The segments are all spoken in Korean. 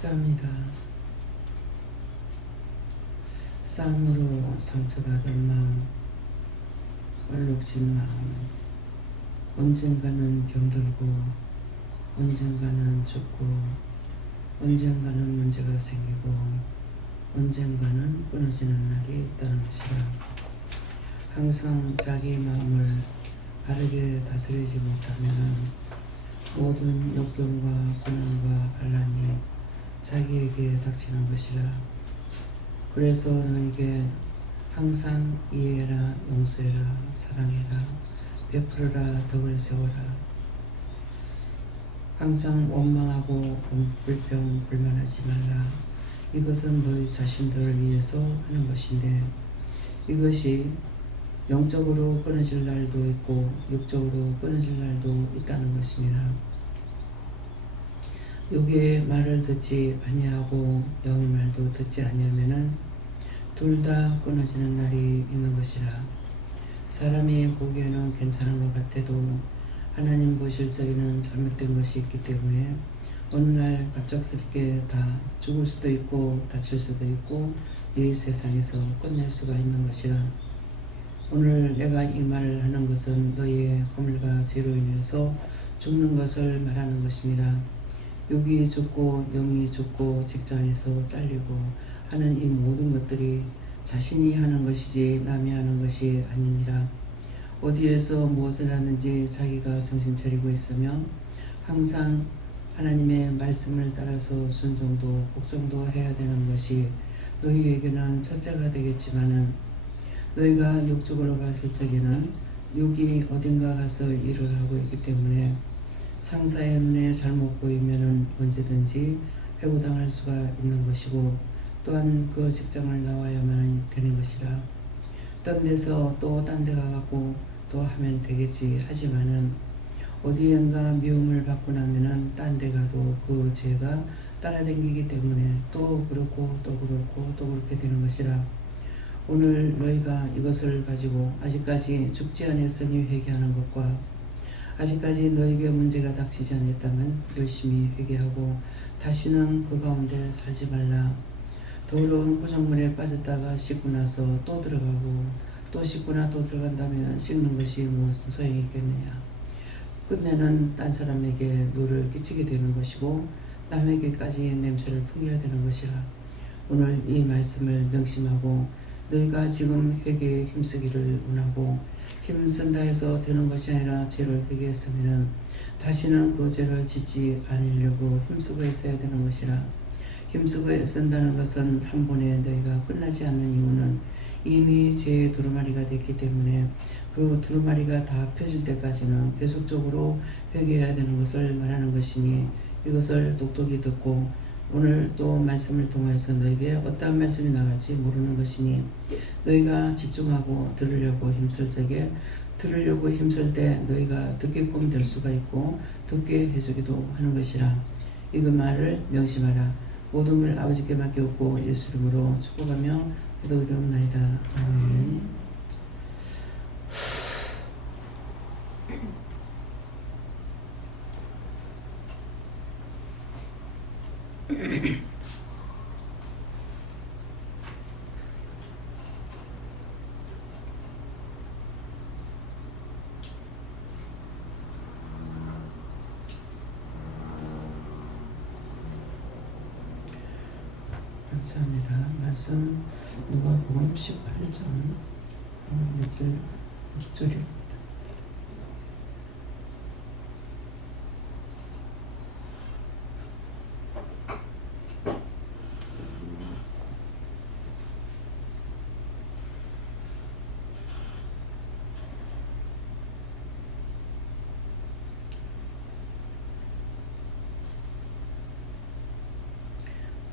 감사합니다. 싸움으로 상처받은 마음, 얼룩진 마음, 언젠가는 병들고 언젠가는 죽고 언젠가는 문제가 생기고 언젠가는 끊어지는 날이 있다는 것이라. 항상 자기 마음을 바르게 다스리지 못하면 모든 역경과 고난과 반란이 자기에게 닥치는 것이라. 그래서 너에게 항상 이해해라, 용서해라, 사랑해라, 베풀어라, 덕을 세워라. 항상 원망하고 불평, 불만하지 말라. 이것은 너희 자신들을 위해서 하는 것인데 이것이 영적으로 끊어질 날도 있고 육적으로 끊어질 날도 있다는 것입니다. 육의 말을 듣지 아니하고 영의 말도 듣지 아니하면은 둘 다 끊어지는 날이 있는 것이라. 사람이 보기에는 괜찮은 것 같아도 하나님 보실 적에는 잘못된 것이 있기 때문에 어느 날 갑작스럽게 다 죽을 수도 있고 다칠 수도 있고 이 세상에서 끝낼 수가 있는 것이라. 오늘 내가 이 말을 하는 것은 너희의 허물과 죄로 인해서 죽는 것을 말하는 것입니다. 육이 죽고 영이 죽고 직장에서 잘리고 하는 이 모든 것들이 자신이 하는 것이지 남이 하는 것이 아니니라. 어디에서 무엇을 하는지 자기가 정신 차리고 있으며 항상 하나님의 말씀을 따라서 순종도 복종도 해야 되는 것이 너희에게는 첫째가 되겠지만은 너희가 육적으로 봤을 적에는 육이 어딘가 가서 일을 하고 있기 때문에 상사의 눈에 잘못 보이면은 언제든지 해고당할 수가 있는 것이고 또한 그 직장을 나와야만 되는 것이라. 딴 데서 또 딴 데 가갖고 또 하면 되겠지 하지만은 어디엔가 미움을 받고 나면은 딴 데 가도 그 죄가 따라다니기 때문에 또 그렇고 또 그렇고 또 그렇게 되는 것이라. 오늘 너희가 이것을 가지고 아직까지 죽지 않았으니 회개하는 것과 아직까지 너에게 문제가 닥치지 않았다면 열심히 회개하고 다시는 그 가운데 살지 말라. 더러운 구정물에 빠졌다가 씻고 나서 또 들어가고 또 씻거나 또 들어간다면 씻는 것이 무슨 소용이 있겠느냐. 끝내는 딴 사람에게 노를 끼치게 되는 것이고 남에게까지 냄새를 풍겨야 되는 것이라. 오늘 이 말씀을 명심하고 너희가 지금 회개에 힘쓰기를 원하고 힘쓴다 해서 되는 것이 아니라 죄를 회개했으면 다시는 그 죄를 짓지 않으려고 힘쓰고 있어야 되는 것이라. 힘쓰고 애쓴다는 것은 한 번에 너희가 끝나지 않는 이유는 이미 죄의 두루마리가 됐기 때문에 그 두루마리가 다 펴질 때까지는 계속적으로 회개해야 되는 것을 말하는 것이니 이것을 똑똑히 듣고 오늘 또 말씀을 통해서 너에게 어떠한 말씀이 나갈지 모르는 것이니 너희가 집중하고 들으려고 힘쓸 적에 들으려고 힘쓸 때 너희가 듣게끔 될 수가 있고 듣게 해주기도 하는 것이라. 이 그 말을 명심하라. 모든 걸 아버지께 맡겼고 예수 이름으로 축복하며 기도드리옵나이다. 아멘. 감사합니다. 말씀 누가복음 18장 6절입니다.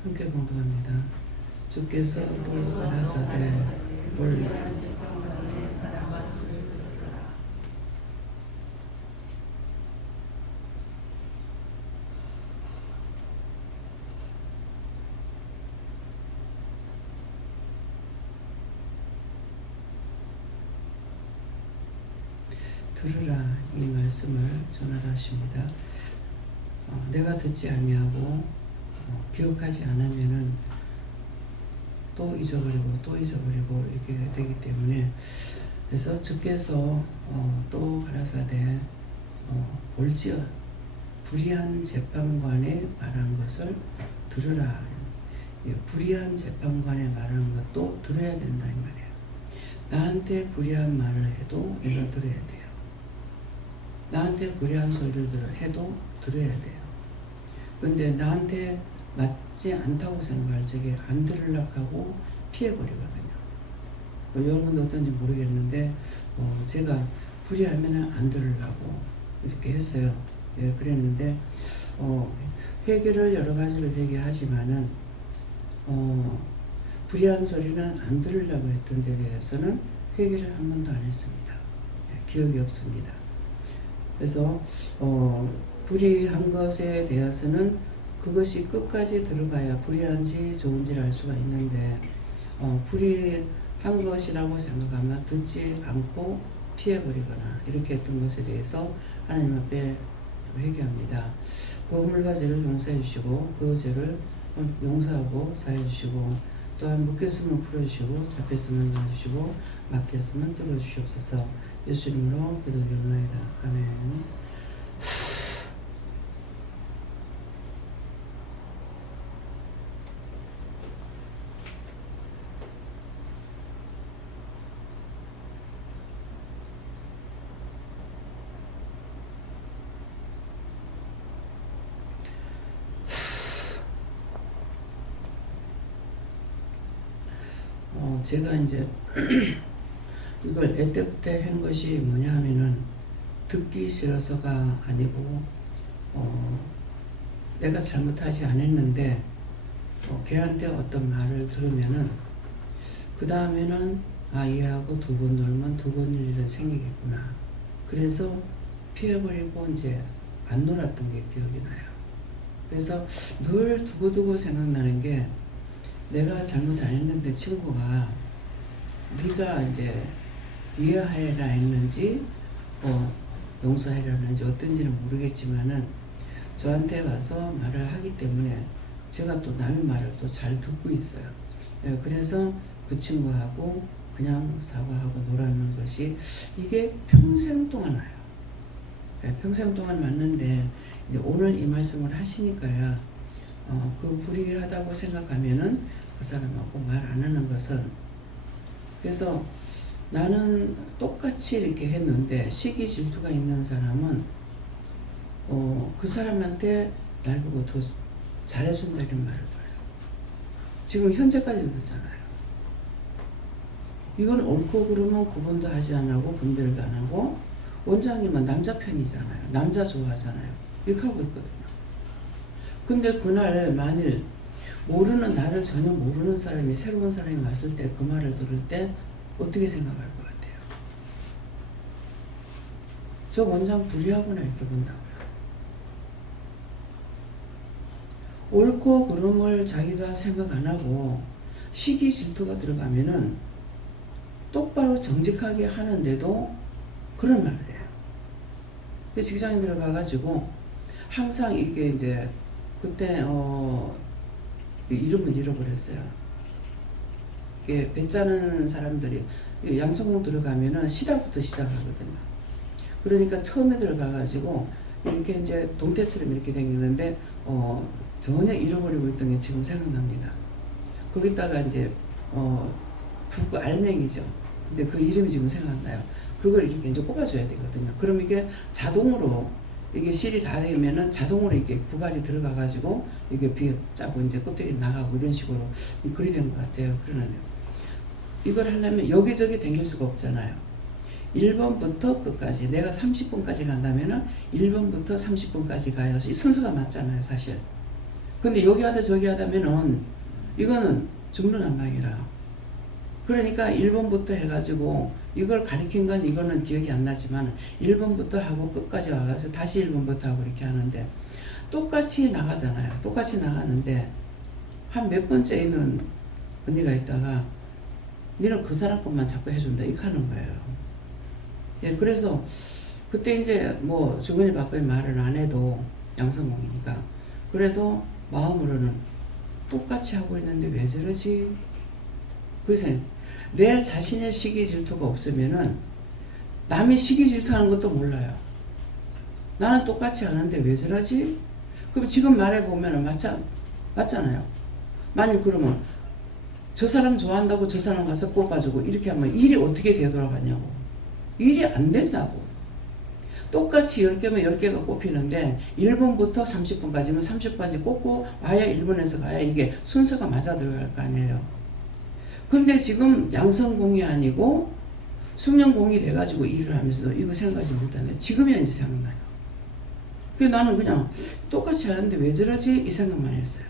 함께 공동합니다. 주께서 또 가라사대 들으라 이 말씀을 전하라 하십니다. 내가 듣지 아니하고 기억하지 않으면은 또 잊어버리고 또 잊어버리고 이렇게 되기 때문에, 그래서 주께서 또 가라사대 볼지어 불의한 재판관의 말한 것을 들으라. 불의한 재판관의 말하는 것도 들어야 된다 이 말이에요. 나한테 불의한 말을 해도 내가 들어야 돼요. 나한테 불의한 소리를 해도 들어야 돼요. 근데 나한테 맞지 않다고 생각할 적에 안 들으려고 하고 피해버리거든요. 여러분도 어떤지 모르겠는데 제가 불의하면 안 들으려고 이렇게 했어요. 예, 그랬는데 회개를 여러 가지로 회개하지만은 불의한 소리는 안 들으려고 했던 데 대해서는 회개를 한 번도 안 했습니다. 예, 기억이 없습니다. 그래서 불의한 것에 대해서는 그것이 끝까지 들어가야 불의한지 좋은지를 알 수가 있는데 불의한 것이라고 생각하면 듣지 않고 피해버리거나 이렇게 했던 것에 대해서 하나님 앞에 회개합니다. 그 허물과 죄를 용서해 주시고 그 죄를 용서하고 사해 주시고, 또한 묶였으면 풀어주시고 잡혔으면 놔주시고 막혔으면 뚫어주시옵소서. 예수 이름으로 기도드립니다. 아멘. 제가 이제 이걸 애때부터 한 것이 뭐냐 하면은 듣기 싫어서가 아니고 내가 잘못하지 않았는데 걔한테 어떤 말을 들으면은 그 다음에는 얘하고 두 번 놀면 두 번일 일은 생기겠구나. 그래서 피해버리고 이제 안 놀았던 게 기억이 나요. 그래서 늘 두고두고 생각나는 게, 내가 잘못 안 했는데 친구가 네가 이제 이해하라 했는지 용서하라 했는지 어떤지는 모르겠지만은 저한테 와서 말을 하기 때문에 제가 또 남의 말을 또 잘 듣고 있어요. 예, 그래서 그 친구하고 그냥 사과하고 놀아는 것이 이게 평생 동안 와요. 예, 평생 동안 맞는데 이제 오늘 이 말씀을 하시니까야 그 불의하다고 생각하면은 그 사람하고 말 안 하는 것은, 그래서 나는 똑같이 이렇게 했는데 시기 질투가 있는 사람은 그 사람한테 날 보고 더 잘해준다 이런 말을 들어요. 지금 현재까지도 듣잖아요. 이건 옳고 그르면 구분도 하지 안 하고 분별도 안 하고, 원장님은 남자 편이잖아요. 남자 좋아하잖아요. 이렇게 하고 있거든요. 근데 그날 만일 모르는, 나를 전혀 모르는 사람이, 새로운 사람이 왔을 때 그 말을 들을 때 어떻게 생각할 것 같아요? 저 원장 불의하구나 이렇게 본다고요. 옳고 그름을 자기가 생각 안 하고 시기 질투가 들어가면은 똑바로 정직하게 하는데도 그런 말을 해요. 직장에 들어가가지고 항상 이게 이제 그때 이름을 잃어버렸어요. 이게 배 짜는 사람들이 양성동 들어가면은 시작부터 시작하거든요. 그러니까 처음에 들어가가지고 이렇게 이제 동태처럼 이렇게 생겼는데 전혀 잃어버리고 있던 게 지금 생각납니다. 거기다가 이제 북 알맹이죠. 근데 그 이름이 지금 생각나요. 그걸 이렇게 이제 꼽아줘야 되거든요. 그럼 이게 자동으로, 이게 실이 다 되면은 자동으로 이게 부갈이 들어가가지고 이게 비어 짜고 이제 껍데기 나가고 이런 식으로 그리 된 것 같아요. 그러네요. 이걸 하려면 여기저기 댕길 수가 없잖아요. 1번부터 끝까지, 내가 30번까지 간다면은 1번부터 30번까지 가요. 이 순서가 맞잖아요, 사실. 근데 여기 하다 저기 하다면은 이거는 죽는 안방이라. 그러니까 1번부터 해가지고 이걸 가리킨 건 이거는 기억이 안 나지만 1번부터 하고 끝까지 와가지고 다시 1번부터 하고 이렇게 하는데 똑같이 나가잖아요. 똑같이 나가는데 한 몇 번째에는 언니가 있다가 니는 그 사람 것만 자꾸 해준다 이렇게 하는 거예요. 예, 그래서 그때 이제 뭐 주거니 받거니 말을 안 해도 양성공이니까 그래도 마음으로는 똑같이 하고 있는데 왜 저러지? 그래서 내 자신의 시기 질투가 없으면은 남의 시기 질투하는 것도 몰라요. 나는 똑같이 하는데 왜 저러지? 그럼 지금 말해보면 맞잖아요. 만약 그러면 저 사람 좋아한다고 저 사람 가서 뽑아주고 이렇게 하면 일이 어떻게 되돌아가냐고. 일이 안 된다고. 똑같이 10개면 10개가 꼽히는데 1번부터 30번까지면 30번까지 꼽고 와야 1번에서 가야 이게 순서가 맞아 들어갈 거 아니에요. 근데 지금 양성공이 아니고 숙련공이 돼가지고 일을 하면서도 이거 생각하지 못하네. 지금이 이제 생각나요. 그래서 나는 그냥 똑같이 하는데 왜 저러지? 이 생각만 했어요.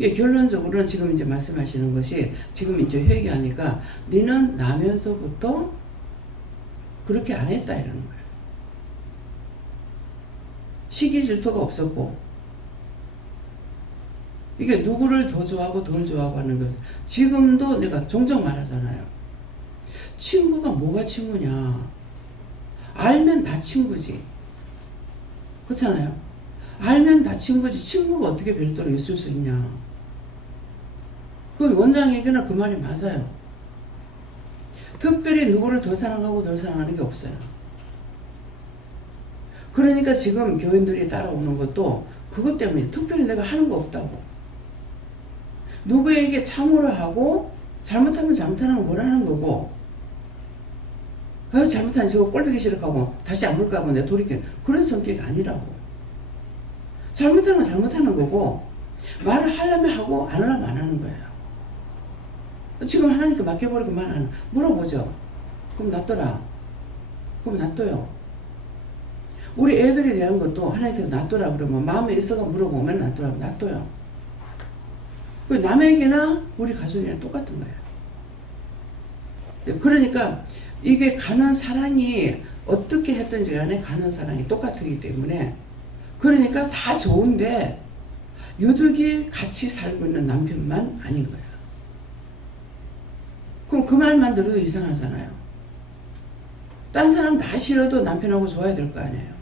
예, 결론적으로는 지금 이제 말씀하시는 것이 지금 이제 회개하니까 너는 나면서부터 그렇게 안 했다 이러는 거예요. 시기 질투가 없었고 이게 누구를 더 좋아하고 덜 좋아하고 하는 거 지금도 내가 종종 말하잖아요. 친구가 뭐가 친구냐. 알면 다 친구지. 그렇잖아요. 알면 다 친구지. 친구가 어떻게 별도로 있을 수 있냐. 그 원장에게는 그 말이 맞아요. 특별히 누구를 더 사랑하고 덜 사랑하는 게 없어요. 그러니까 지금 교인들이 따라오는 것도 그것 때문에 특별히 내가 하는 거 없다고. 누구에게 참으로 하고 잘못하면 잘못하는 거 뭐라는 거고 잘못하면 저거 꼴보기 싫어하고 다시 안 볼까 하고 내 돌이켜 그런 성격이 아니라고. 잘못하는 건 잘못하는 거고 말을 하려면 하고 안 하려면 안 하는 거예요. 지금 하나님께 맡겨버리고 말 안 하는 물어보죠. 그럼 놔둬라. 그럼 놔둬요. 우리 애들에 대한 것도 하나님께서 놔둬라 그러면 마음에 있어가 물어보면 놔둬요. 남에게나 우리 가족이랑 똑같은 거예요. 그러니까 이게 가는 사랑이 어떻게 했든지 간에 가는 사랑이 똑같기 때문에 그러니까 다 좋은데 유독이 같이 살고 있는 남편만 아닌 거예요. 그럼 그 말만 들어도 이상하잖아요. 딴 사람 다 싫어도 남편하고 좋아야 될 거 아니에요.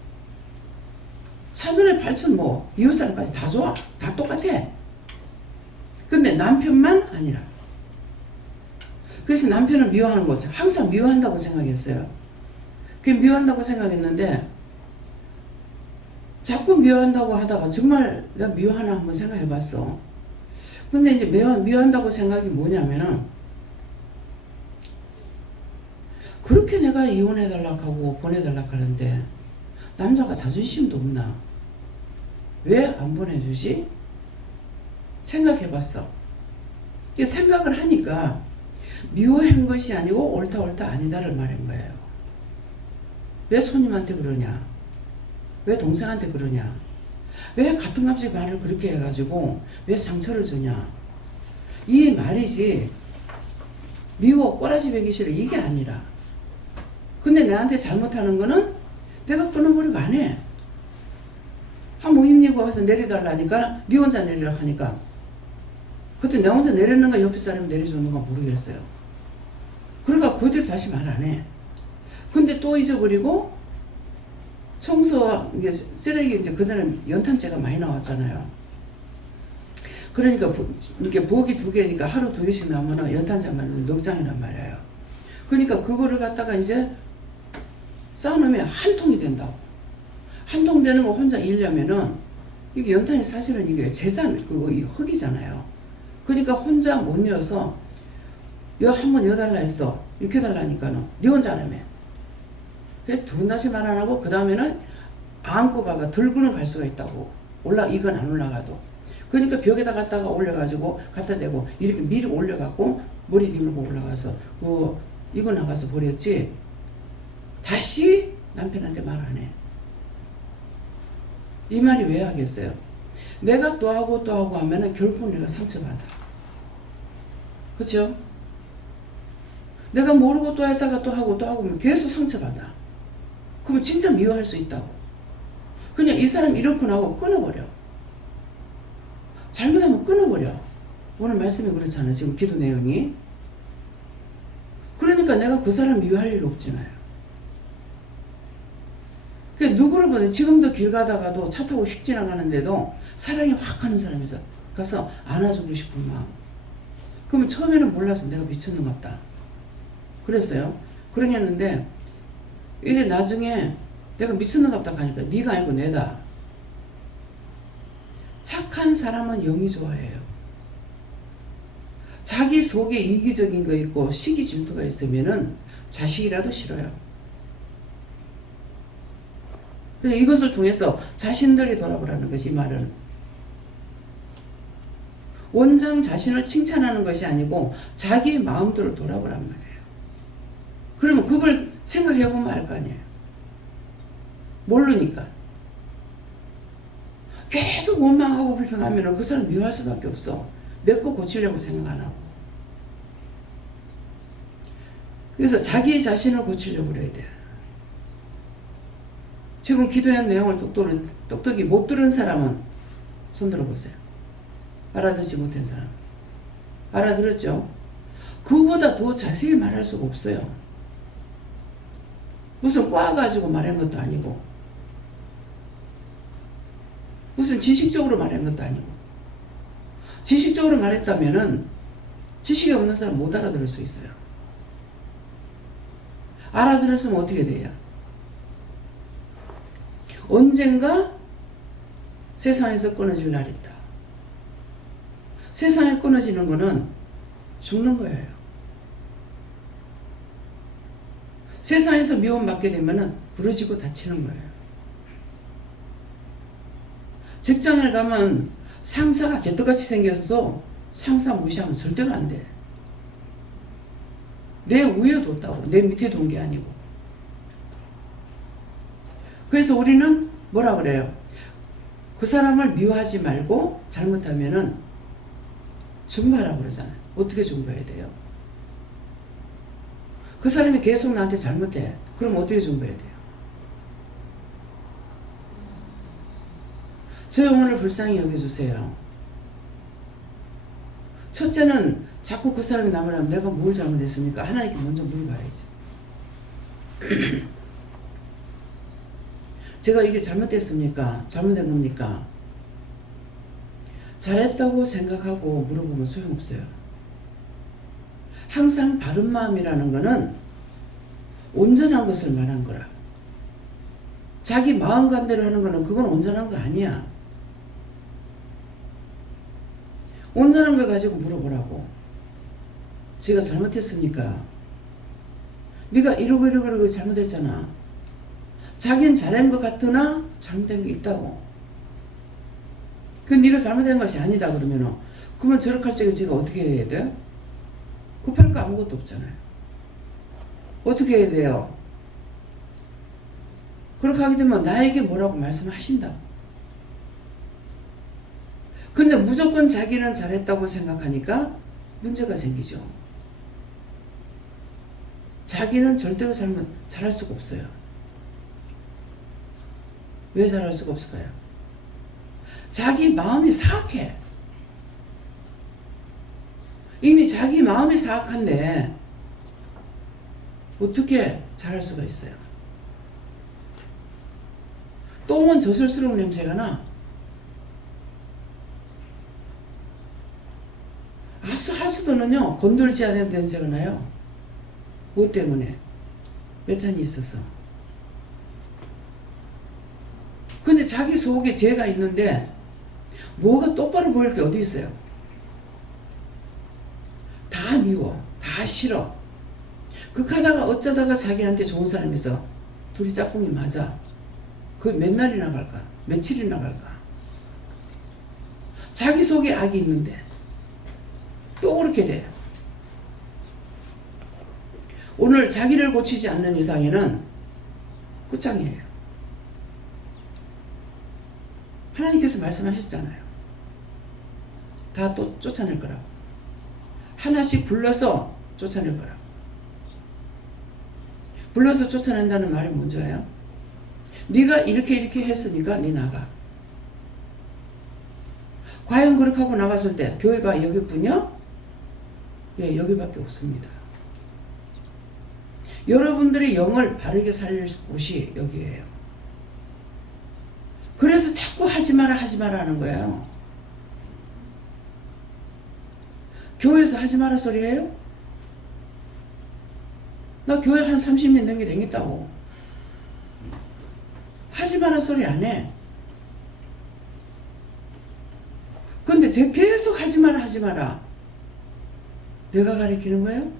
사돈의 발전 뭐 이웃사람까지 다 좋아. 다 똑같아. 근데 남편만 아니라. 그래서 남편을 미워하는 거죠. 항상 미워한다고 생각했어요. 그게 미워한다고 생각했는데 자꾸 미워한다고 하다가 정말 내가 미워하나 한번 생각해 봤어. 근데 이제 미워한다고 생각이 뭐냐면은 그렇게 내가 이혼해달라고 하고 보내달라고 하는데 남자가 자존심도 없나? 왜 안 보내주지? 생각해봤어. 생각을 하니까 미워한 것이 아니고 옳다 아니다를 말한 거예요. 왜 손님한테 그러냐? 왜 동생한테 그러냐? 왜 같은 값의 말을 그렇게 해가지고 왜 상처를 주냐? 이 말이지 미워 꼬라지 베기 싫어 이게 아니라. 근데 나한테 잘못하는 거는 내가 끊어버리고 안 해. 한 모임이고 와서 내려달라니까 네 혼자 내리라고 하니까 그때 내 혼자 내렸는가 옆에 사람이 내려줬는가 모르겠어요. 그러니까 그 뒤로 다시 말 안 해. 근데 또 잊어버리고 청소 이게 쓰레기 이제 그 전에 연탄재가 많이 나왔잖아요. 그러니까 이렇게 부엌이 2개니까 하루 2개씩 나오면 연탄재만 넉 장이란 말이에요. 그러니까 그거를 갖다가 이제 쌓아놓으면 한 통이 된다고. 한 통 되는 거 혼자 일려면은 이게 연탄이 사실은 이게 재산 그거 흙이잖아요. 그러니까 혼자 못 여서 한번 여달라 했어. 이렇게 달라니까는 네 혼자 하라며. 그래서 두 번 다시 말 안 하고 그 다음에는 안고 가가 들고는 갈 수가 있다고. 이건 안 올라가도. 그러니까 벽에다 갖다가 올려가지고 갖다 대고 이렇게 미리 올려갖고 머리 뒤밀고 올라가서 이거 나가서 버렸지. 다시 남편한테 말 안 해. 이 말이 왜 하겠어요? 내가 또 하고 하면은 결국 내가 상처받아. 그쵸? 내가 모르고 또 했다가 또 하고 하면 계속 상처받아. 그러면 진짜 미워할 수 있다고. 그냥 이 사람 이렇구나 하고 끊어버려. 잘못하면 끊어버려. 오늘 말씀이 그렇잖아요. 지금 기도 내용이. 그러니까 내가 그 사람 미워할 일 없잖아요. 그 누구를 보든 지금도 길 가다가도 차 타고 휙 지나가는데도 사랑이 확 가는 사람이 있어. 가서 안아주고 싶은 마음. 그러면 처음에는 몰라서 내가 미쳤는갑다 그랬어요. 그러겠는데 이제 나중에 내가 미쳤는갑다 하니까 네가 아니고 내다. 착한 사람은 영이 좋아해요. 자기 속에 이기적인 거 있고 시기 질투가 있으면은 자식이라도 싫어요. 그래서 이것을 통해서 자신들이 돌아보라는 것이 이 말은. 원장 자신을 칭찬하는 것이 아니고 자기 마음대로 돌아보란 말이에요. 그러면 그걸 생각해보면 알 거 아니에요. 모르니까. 계속 원망하고 불평하면 그 사람 미워할 수밖에 없어. 내 거 고치려고 생각 안 하고. 그래서 자기 자신을 고치려고 그래야 돼요. 지금 기도한 내용을 똑똑히 못 들은 사람은 손 들어보세요. 알아듣지 못한 사람. 알아들었죠? 그보다 더 자세히 말할 수가 없어요. 무슨 꽈가지고 말한 것도 아니고 무슨 지식적으로 말한 것도 아니고. 지식적으로 말했다면은 지식이 없는 사람 못 알아들을 수 있어요. 알아들었으면 어떻게 돼요? 언젠가 세상에서 끊어질 날이 있다. 세상에 끊어지는 거는 죽는 거예요. 세상에서 미움받게 되면 부러지고 다치는 거예요. 직장에 가면 상사가 개떡같이 생겨서도 상사 무시하면 절대로 안 돼. 내 위에 뒀다고. 내 밑에 둔 게 아니고. 그래서 우리는 뭐라 그래요? 그 사람을 미워하지 말고 잘못하면은 중보하라고 그러잖아요. 어떻게 중보해야 돼요? 그 사람이 계속 나한테 잘못해. 그럼 어떻게 중보해야 돼요? 저 영혼을 불쌍히 여겨주세요. 첫째는 자꾸 그 사람이 남을 하면 내가 뭘 잘못했습니까? 하나님께 먼저 물어봐야죠. 제가 이게 잘못됐습니까? 잘못된 겁니까? 잘했다고 생각하고 물어보면 소용없어요. 항상 바른 마음이라는 것은 온전한 것을 말한 거라. 자기 마음간대로 하는 거는 그건 온전한 거 아니야. 온전한 걸 가지고 물어보라고. 제가 잘못했습니까? 네가 이러고 잘못했잖아. 자기는 잘한 것 같으나 잘못된 게 있다고. 그 네가 잘못된 것이 아니다 그러면은 그러면 저렇게 할 적에 제가 어떻게 해야 돼요? 급할 거 아무것도 없잖아요. 어떻게 해야 돼요? 그렇게 하게 되면 나에게 뭐라고 말씀하신다. 근데 무조건 자기는 잘했다고 생각하니까 문제가 생기죠. 자기는 절대로 잘할 수가 없어요. 왜 잘할 수가 없을까요? 자기 마음이 사악해. 이미 자기 마음이 사악한데 어떻게 잘할 수가 있어요? 똥은 저술스러운 냄새가 나. 하수도는요 건들지 않은 냄새가 나요. 뭐 때문에? 메탄이 있어서. 근데 자기 속에 죄가 있는데 뭐가 똑바로 보일 게 어디 있어요? 다 미워. 다 싫어. 극하다가 어쩌다가 자기한테 좋은 사람이 있어. 둘이 짝꿍이 맞아. 그 몇 날이나 갈까? 며칠이나 갈까? 자기 속에 악이 있는데 또 그렇게 돼. 오늘 자기를 고치지 않는 이상에는 끝장이에요. 하나님께서 말씀하셨잖아요. 다 또 쫓아낼 거라고. 하나씩 불러서 쫓아낼 거라고. 불러서 쫓아낸다는 말이 뭔지예요? 네가 이렇게 했으니까 네 나가. 과연 그렇게 하고 나갔을 때 교회가 여기뿐이야? 예, 여기밖에 없습니다. 여러분들의 영을 바르게 살릴 곳이 여기예요. 자꾸 하지 마라 하지 마라 하는 거예요. 교회에서 하지 마라 소리 해요? 나 교회 한 30년 넘게 다녔다고. 하지 마라 소리 안 해. 근데 제 계속 하지 마라 하지 마라. 내가 가르치는 거예요?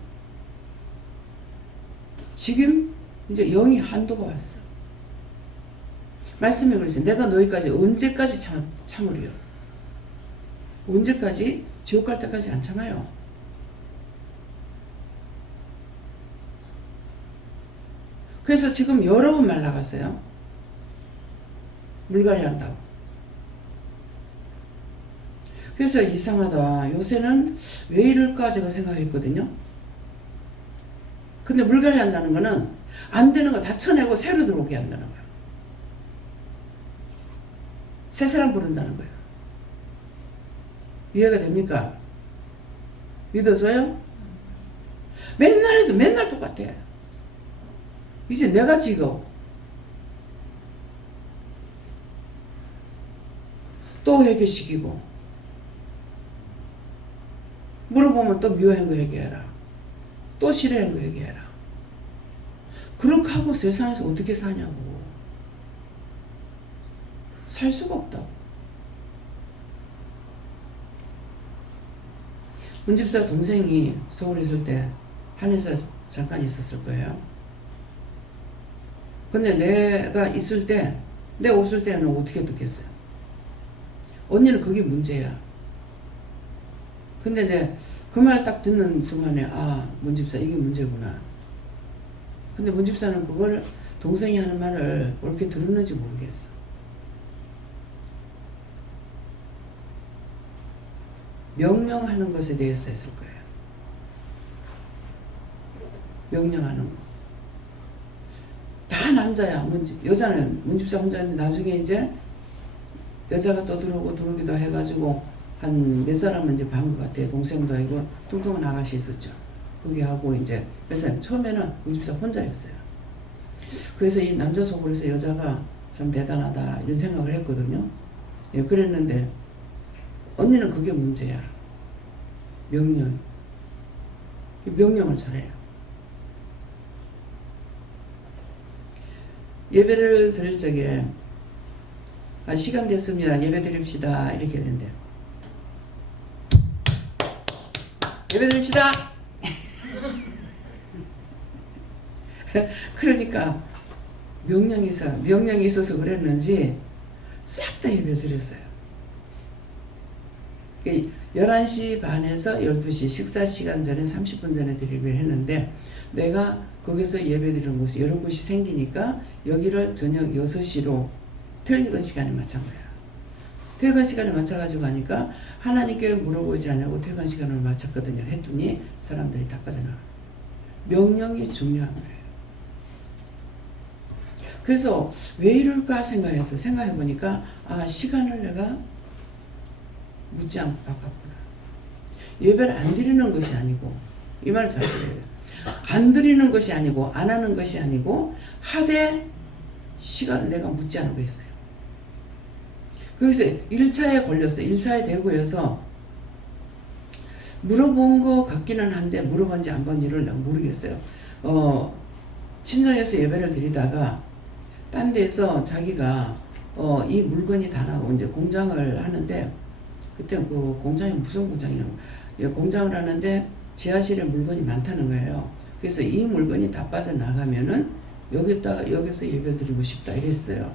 지금 이제 영이 한도가 왔어. 말씀해 그랬어요. 내가 너희까지 언제까지 참으리요? 언제까지? 지옥 갈 때까지 안 참아요. 그래서 지금 여러 번 말 나갔어요. 물갈이 한다고. 그래서 이상하다. 요새는 왜 이럴까 제가 생각했거든요. 근데 물갈이 한다는 거는 안 되는 거 다 쳐내고 새로 들어오게 한다는 거예요. 새 사람 부른다는 거예요. 이해가 됩니까? 믿어져요? 맨날 해도 맨날 똑같아. 이제 내가 지고 또 회개시키고 물어보면 또 묘한 거 얘기해라. 또 싫어한 거 얘기해라. 그렇게 하고 세상에서 어떻게 사냐고. 살 수가 없다고. 문집사 동생이 서울에 있을 때 한의사 잠깐 있었을 거예요. 근데 내가 있을 때, 내가 없을 때는 어떻게 듣겠어요? 언니는 그게 문제야. 근데 내 그 말 딱 듣는 순간에 아, 문집사 이게 문제구나. 근데 문집사는 그걸 동생이 하는 말을 옳게 들었는지 모르겠어. 명령하는 것에 대해서 했을 거예요. 명령하는 거. 다 남자야. 여자는 문집사 혼자인데 나중에 이제 여자가 또 들어오기도 해가지고 한 몇 사람은 이제 반 것 같아요. 동생도 아니고 뚱뚱한 아가씨 있었죠. 거기 하고 이제 몇 사람 처음에는 문집사 혼자였어요. 그래서 이 남자 속으로 해서 여자가 참 대단하다 이런 생각을 했거든요. 예, 그랬는데 언니는 그게 문제야. 명령을 잘해요. 예배를 드릴 적에 시간 됐습니다. 예배 드립시다. 이렇게 되는데 예배 드립시다. 그러니까 명령이 있어서 그랬는지 싹 다 예배 드렸어요. 11시 반에서 12시 식사 시간 전에 30분 전에 드리기로 했는데 내가 거기서 예배 드리는 곳이 여러 곳이 생기니까 여기를 저녁 6시로 퇴근 시간에 맞춘 거야. 퇴근 시간에 맞춰가지고 하니까 하나님께 물어보지 않냐고 퇴근 시간을 맞췄거든요. 했더니 사람들이 다 빠져나가. 명령이 중요한 거예요. 그래서 왜 이럴까 생각해보니까 아, 시간을 내가 묻지 않고 바꿨구나. 예배를 안 드리는 것이 아니고 이 말을 잘 들어요. 안 드리는 것이 아니고 안 하는 것이 아니고 하되 시간을 내가 묻지 않고 했어요. 그래서 1차에 걸렸어요. 1차에 대구에서 물어본 것 같기는 한데 물어본지 안 본지를 모르겠어요. 친정에서 예배를 드리다가 딴 데서 자기가 이 물건이 다 나오고 이제 공장을 하는데 그때 그 공장이 무슨 공장이냐고 공장을 하는데 지하실에 물건이 많다는 거예요. 그래서 이 물건이 다 빠져나가면은 여기서 예배 드리고 싶다 이랬어요.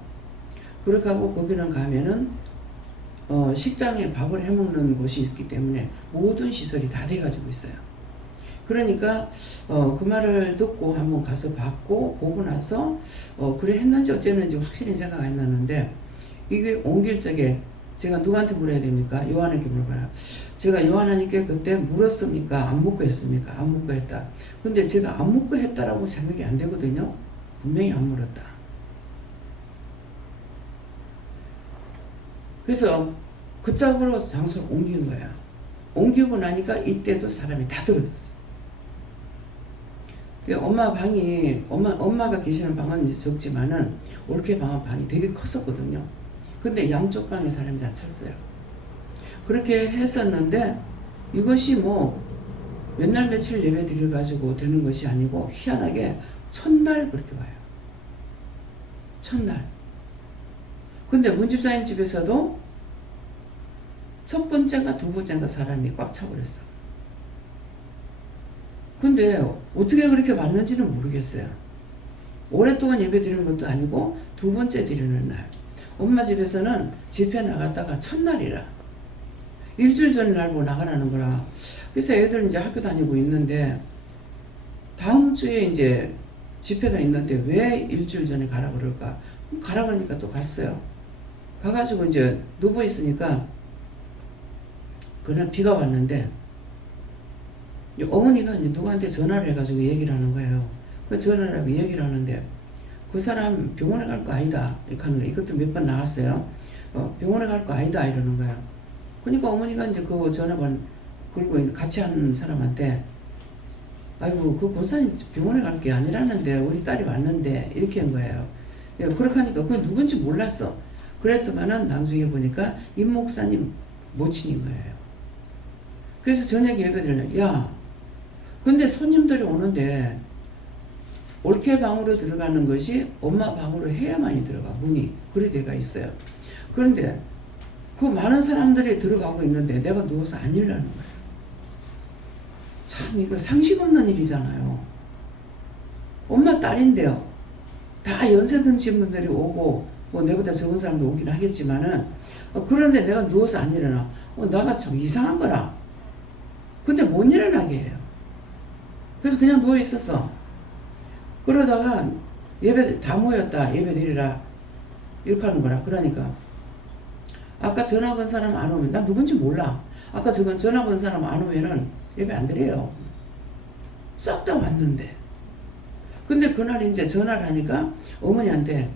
그렇게 하고 거기는 가면은 식당에 밥을 해먹는 곳이 있기 때문에 모든 시설이 다 돼가지고 있어요. 그러니까 그 말을 듣고 한번 가서 봤고 보고 나서 그래 했는지 어쨌는지 확실히 생각 안 나는데 이게 옮길 적에 제가 누구한테 물어야 됩니까? 요한에게 물어봐요. 제가 요한에게 그때 물었습니까? 안 묻고 했습니까? 안 묻고 했다. 근데 제가 안 묻고 했다라고 생각이 안 되거든요. 분명히 안 물었다. 그래서 그 짝으로 장소를 옮긴 거야. 옮기고 나니까 이때도 사람이 다 들어졌어. 엄마가 계시는 방은 적지만은 올케 방은 방이 되게 컸었거든요. 근데 양쪽 방에 사람이 다 찼어요. 그렇게 했었는데 이것이 뭐 몇 날 며칠 예배 드려가지고 되는 것이 아니고 희한하게 첫날 그렇게 와요. 첫날. 근데 문집사님 집에서도 첫 번째가 두 번째가 사람이 꽉 차버렸어. 근데 어떻게 그렇게 왔는지는 모르겠어요. 오랫동안 예배 드리는 것도 아니고 두 번째 드리는 날. 엄마 집에서는 집회 나갔다가 첫날이라. 일주일 전 날고 나가라는 거라. 그래서 애들 이제 학교 다니고 있는데 다음 주에 이제 집회가 있는데 왜 일주일 전에 가라 그럴까? 가라 그러니까 또 갔어요. 가가지고 이제 누워 있으니까 그날 비가 왔는데 어머니가 이제 누구한테 전화를 해가지고 얘기를 하는 거예요. 그 전화를 하고 얘기를 하는데 그 사람 병원에 갈 거 아니다 이렇게 하는 거예요. 이것도 몇 번 나왔어요. 병원에 갈 거 아니다 이러는 거야. 그러니까 어머니가 이제 그 전화번 걸고 있는 같이 하는 사람한테 아이고 그 권사님 병원에 갈 게 아니라는데 우리 딸이 왔는데 이렇게 한 거예요. 예, 그렇게 하니까 그게 누군지 몰랐어. 그랬더만은 나중에 보니까 임 목사님 모친인 거예요. 그래서 저녁 예배드리는 야 근데 손님들이 오는데 올케 방으로 들어가는 것이 엄마 방으로 해야만이 들어가 문이 그래 돼가 있어요. 그런데 그 많은 사람들이 들어가고 있는데 내가 누워서 안 일라는 거예요. 참 이거 상식 없는 일이잖아요. 엄마 딸인데요. 다 연세 드신 분들이 오고 뭐 내보다 적은 사람도 오긴 하겠지만은 그런데 내가 누워서 안 일어나. 나가 참 이상한 거라. 근데 못 일어나게 해요. 그래서 그냥 누워 있었어. 그러다가 예배 다 모였다. 예배 드리라. 이렇게 하는 거라. 그러니까 아까 전화 건 사람 안 오면 나 누군지 몰라. 아까 저건 전화 건 사람 안 오면은 예배 안 드려요. 싹 다 왔는데. 근데 그날 이제 전화를 하니까 어머니한테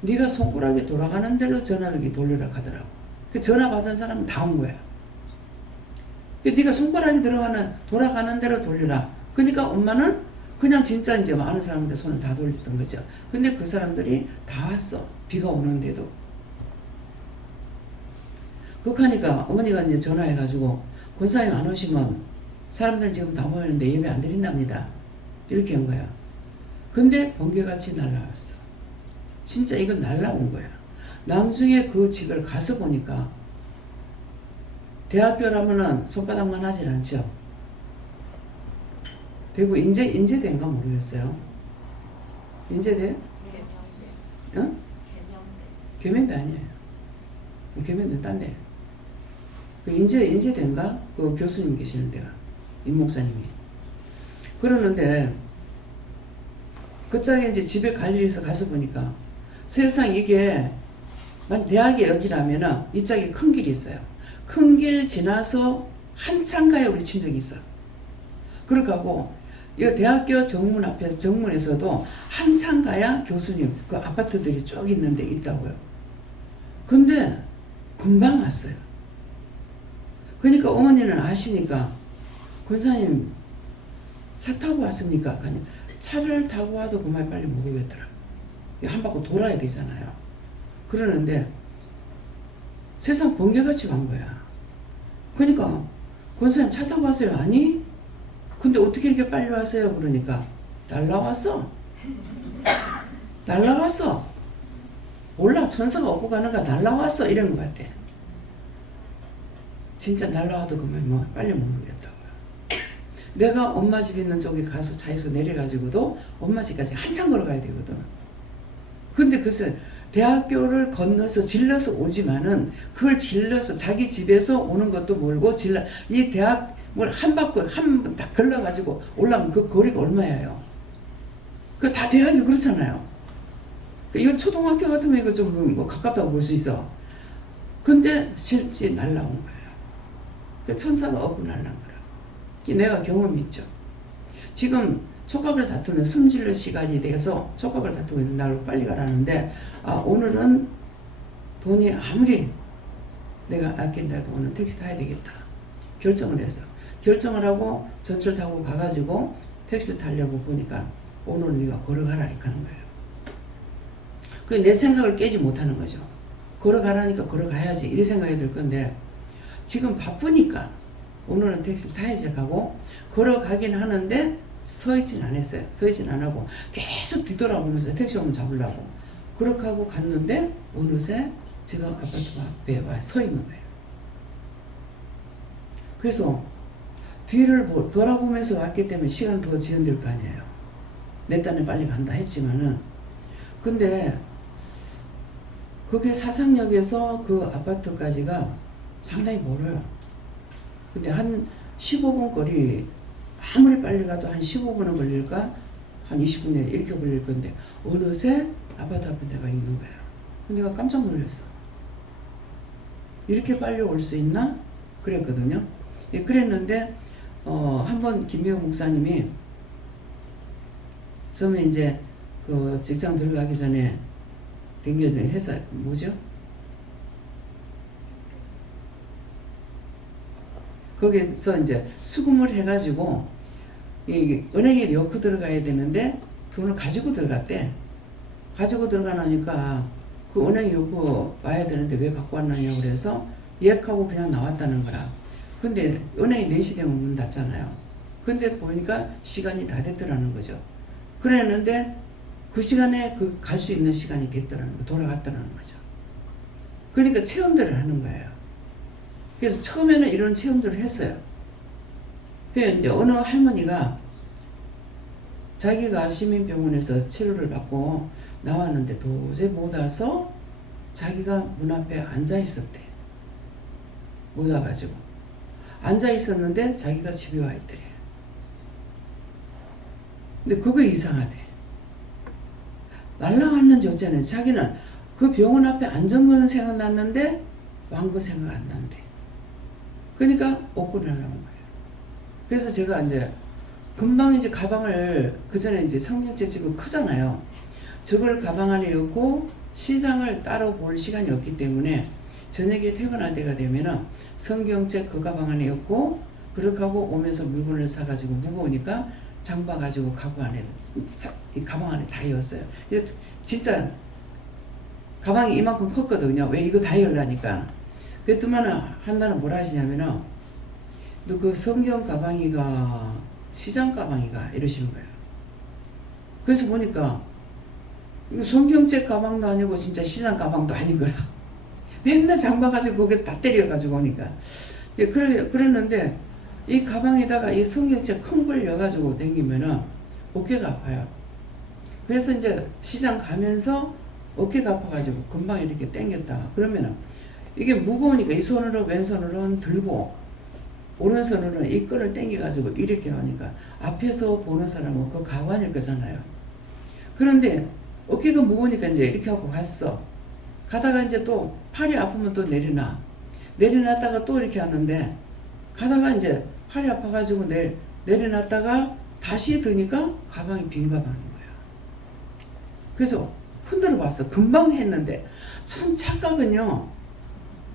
네가 손가락이 돌아가는 대로 전화기 돌려라 하더라고. 그 전화 받은 사람은 다 온 거야. 네가 손가락이 돌아가는 대로 돌려라. 그러니까 엄마는 그냥 진짜 이제 많은 사람들 손을 다 돌렸던 거죠. 근데 그 사람들이 다 왔어. 비가 오는데도. 그렇게 하니까 어머니가 이제 전화해가지고 권사님 안 오시면 사람들 지금 다 모였는데 예배 안 드린답니다. 이렇게 한 거야. 근데 번개같이 날라왔어. 진짜 이건 날라온 거야. 나중에 그 집을 가서 보니까 대학교라면은 손바닥만 하진 않죠. 대구 인제대인가 모르겠어요. 인제대? 응? 계명대 아니에요. 계명대 딴데. 그 인제대인가? 그 교수님 계시는 데가. 임 목사님이. 그러는데 그 짝에 이제 집에 갈 일이 있어 가서 보니까 세상 이게 만 대학이 여기라면은 이 짝에 큰 길이 있어요. 큰 길 지나서 한참 가야 우리 친정이 있어. 그렇게 하고 이 대학교 정문 앞에서 정문에서도 한참 가야 교수님 그 아파트들이 쭉 있는데 있다고요. 근데 금방 왔어요. 그러니까 어머니는 아시니까 권사님 차 타고 왔습니까? 아니 차를 타고 와도 그 말 빨리 모르겠더라. 한 바퀴 돌아야 되잖아요. 그러는데 세상 번개같이 간 거야. 그러니까 권사님 차 타고 왔어요? 아니? 근데 어떻게 이렇게 빨리 왔어요? 그러니까 날라왔어. 날라왔어. 몰라 천사가 오고 가는가 날라왔어 이런 것 같아. 진짜 날라와도 그만 뭐 빨리 모르겠다고요. 내가 엄마 집 있는 쪽에 가서 차에서 내려가지고도 엄마 집까지 한참 걸어가야 되거든. 근데 글쎄 대학교를 건너서 질러서 오지만은 그걸 질러서 자기 집에서 오는 것도 멀고 이 대학 뭘 한 바퀴 한 번 딱 걸러가지고 올라오면 그 거리가 얼마예요? 그 다 대학이 그렇잖아요. 이거 초등학교 같으면 이거 좀 뭐 가깝다고 볼 수 있어. 근데 실제 날라온 거예요. 그 천사가 업고 날라온 거라. 내가 경험이 있죠. 지금 촉각을 다투는 숨질러 시간이 돼서 촉각을 다투고 있는 날로 빨리 가라는데 오늘은 돈이 아무리 내가 아낀다도 오늘 택시 타야 되겠다. 결정을 했어. 결정을 하고 전철 타고 가가지고 택시를 타려고 보니까 오늘 네가 걸어가라 이렇게 하는 거예요. 그 내 생각을 깨지 못하는 거죠. 걸어가라니까 걸어가야지 이렇게 생각이 들 건데 지금 바쁘니까 오늘은 택시를 타야지 하고 걸어가긴 하는데 서 있진 않았어요. 서 있진 안 하고 계속 뒤돌아보면서 택시 오면 잡으려고 그렇게 하고 갔는데 어느새 제가 아파트 앞에 와 서 있는 거예요. 그래서 뒤를 돌아보면서 왔기 때문에 시간 더 지연될 거 아니에요. 내 딴에 빨리 간다 했지만은 근데 그게 사상역에서 그 아파트까지가 상당히 멀어요. 근데 한 15분 거리 아무리 빨리 가도 한 15분은 걸릴까? 한 20분 내에 이렇게 걸릴 건데 어느새 아파트 앞에 내가 있는 거야. 내가 깜짝 놀랐어. 이렇게 빨리 올 수 있나? 그랬거든요. 예, 그랬는데 한번 김미호 목사님이 처음에 이제 그 직장 들어가기 전에 댕겨준 회사 뭐죠? 거기서 이제 수금을 해가지고 은행에 넣고 들어가야 되는데 돈을 가지고 들어갔대. 가지고 들어가니까 그 은행에 넣고 와야 되는데 왜 갖고 왔느냐고 그래서 예약하고 그냥 나왔다는 거라. 근데 은행이 4시 되면 문 닫잖아요. 근데 보니까 시간이 다 됐더라는 거죠. 그랬는데 그 시간에 그 갈 수 있는 시간이 됐더라는 거, 돌아갔더라는 거죠. 그러니까 체험들을 하는 거예요. 그래서 처음에는 이런 체험들을 했어요. 그래서 이제 어느 할머니가 자기가 시민병원에서 치료를 받고 나왔는데 도저히 못 와서 자기가 문 앞에 앉아 있었대. 못 와가지고. 앉아 있었는데 자기가 집에 와 있더래. 근데 그거 이상하대. 날라왔는지 어쩌네. 자기는 그 병원 앞에 앉은 건 생각났는데 완 거 생각 안 난대. 그러니까 업고 날라온 거예요. 그래서 제가 이제 금방 이제 가방을 그 전에 이제 성경책 지금 크잖아요. 저걸 가방 안에 넣고 시장을 따로 볼 시간이 없기 때문에 저녁에 퇴근할 때가 되면은 성경책 그 가방 안에 넣고 그렇게 하고 오면서 물건을 사가지고 무거우니까 장봐가지고 가방 안에 이 가방 안에 다 넣었어요. 진짜 가방이 이만큼 컸거든요. 왜 이거 다 열라니까. 그랬더니 한나는 뭐라 하시냐면은 너 그 성경 가방이가 시장 가방이가 이러시는 거예요. 그래서 보니까 이거 성경책 가방도 아니고 진짜 시장 가방도 아닌 거라. 맨날 장봐가지고 거기에 다 때려가지고 오니까. 그랬는데 이 가방에다가 이 성경책 큰 걸 넣어가지고 다니면은 어깨가 아파요. 그래서 이제 시장 가면서 어깨가 아파가지고 금방 이렇게 당겼다가 그러면은 이게 무거우니까 이 손으로 왼손으로는 들고 오른손으로는 이 끈을 당겨가지고 이렇게 하니까 앞에서 보는 사람은 그 가관일 거잖아요. 그런데 어깨가 무거우니까 이제 이렇게 하고 갔어. 가다가 이제 또 팔이 아프면 또 내려놨다가 또 이렇게 하는데 가다가 이제 팔이 아파가지고 내려놨다가 다시 드니까 가방이 빈 가방인 거야. 그래서 흔들어 봤어. 금방 했는데 참 착각은요.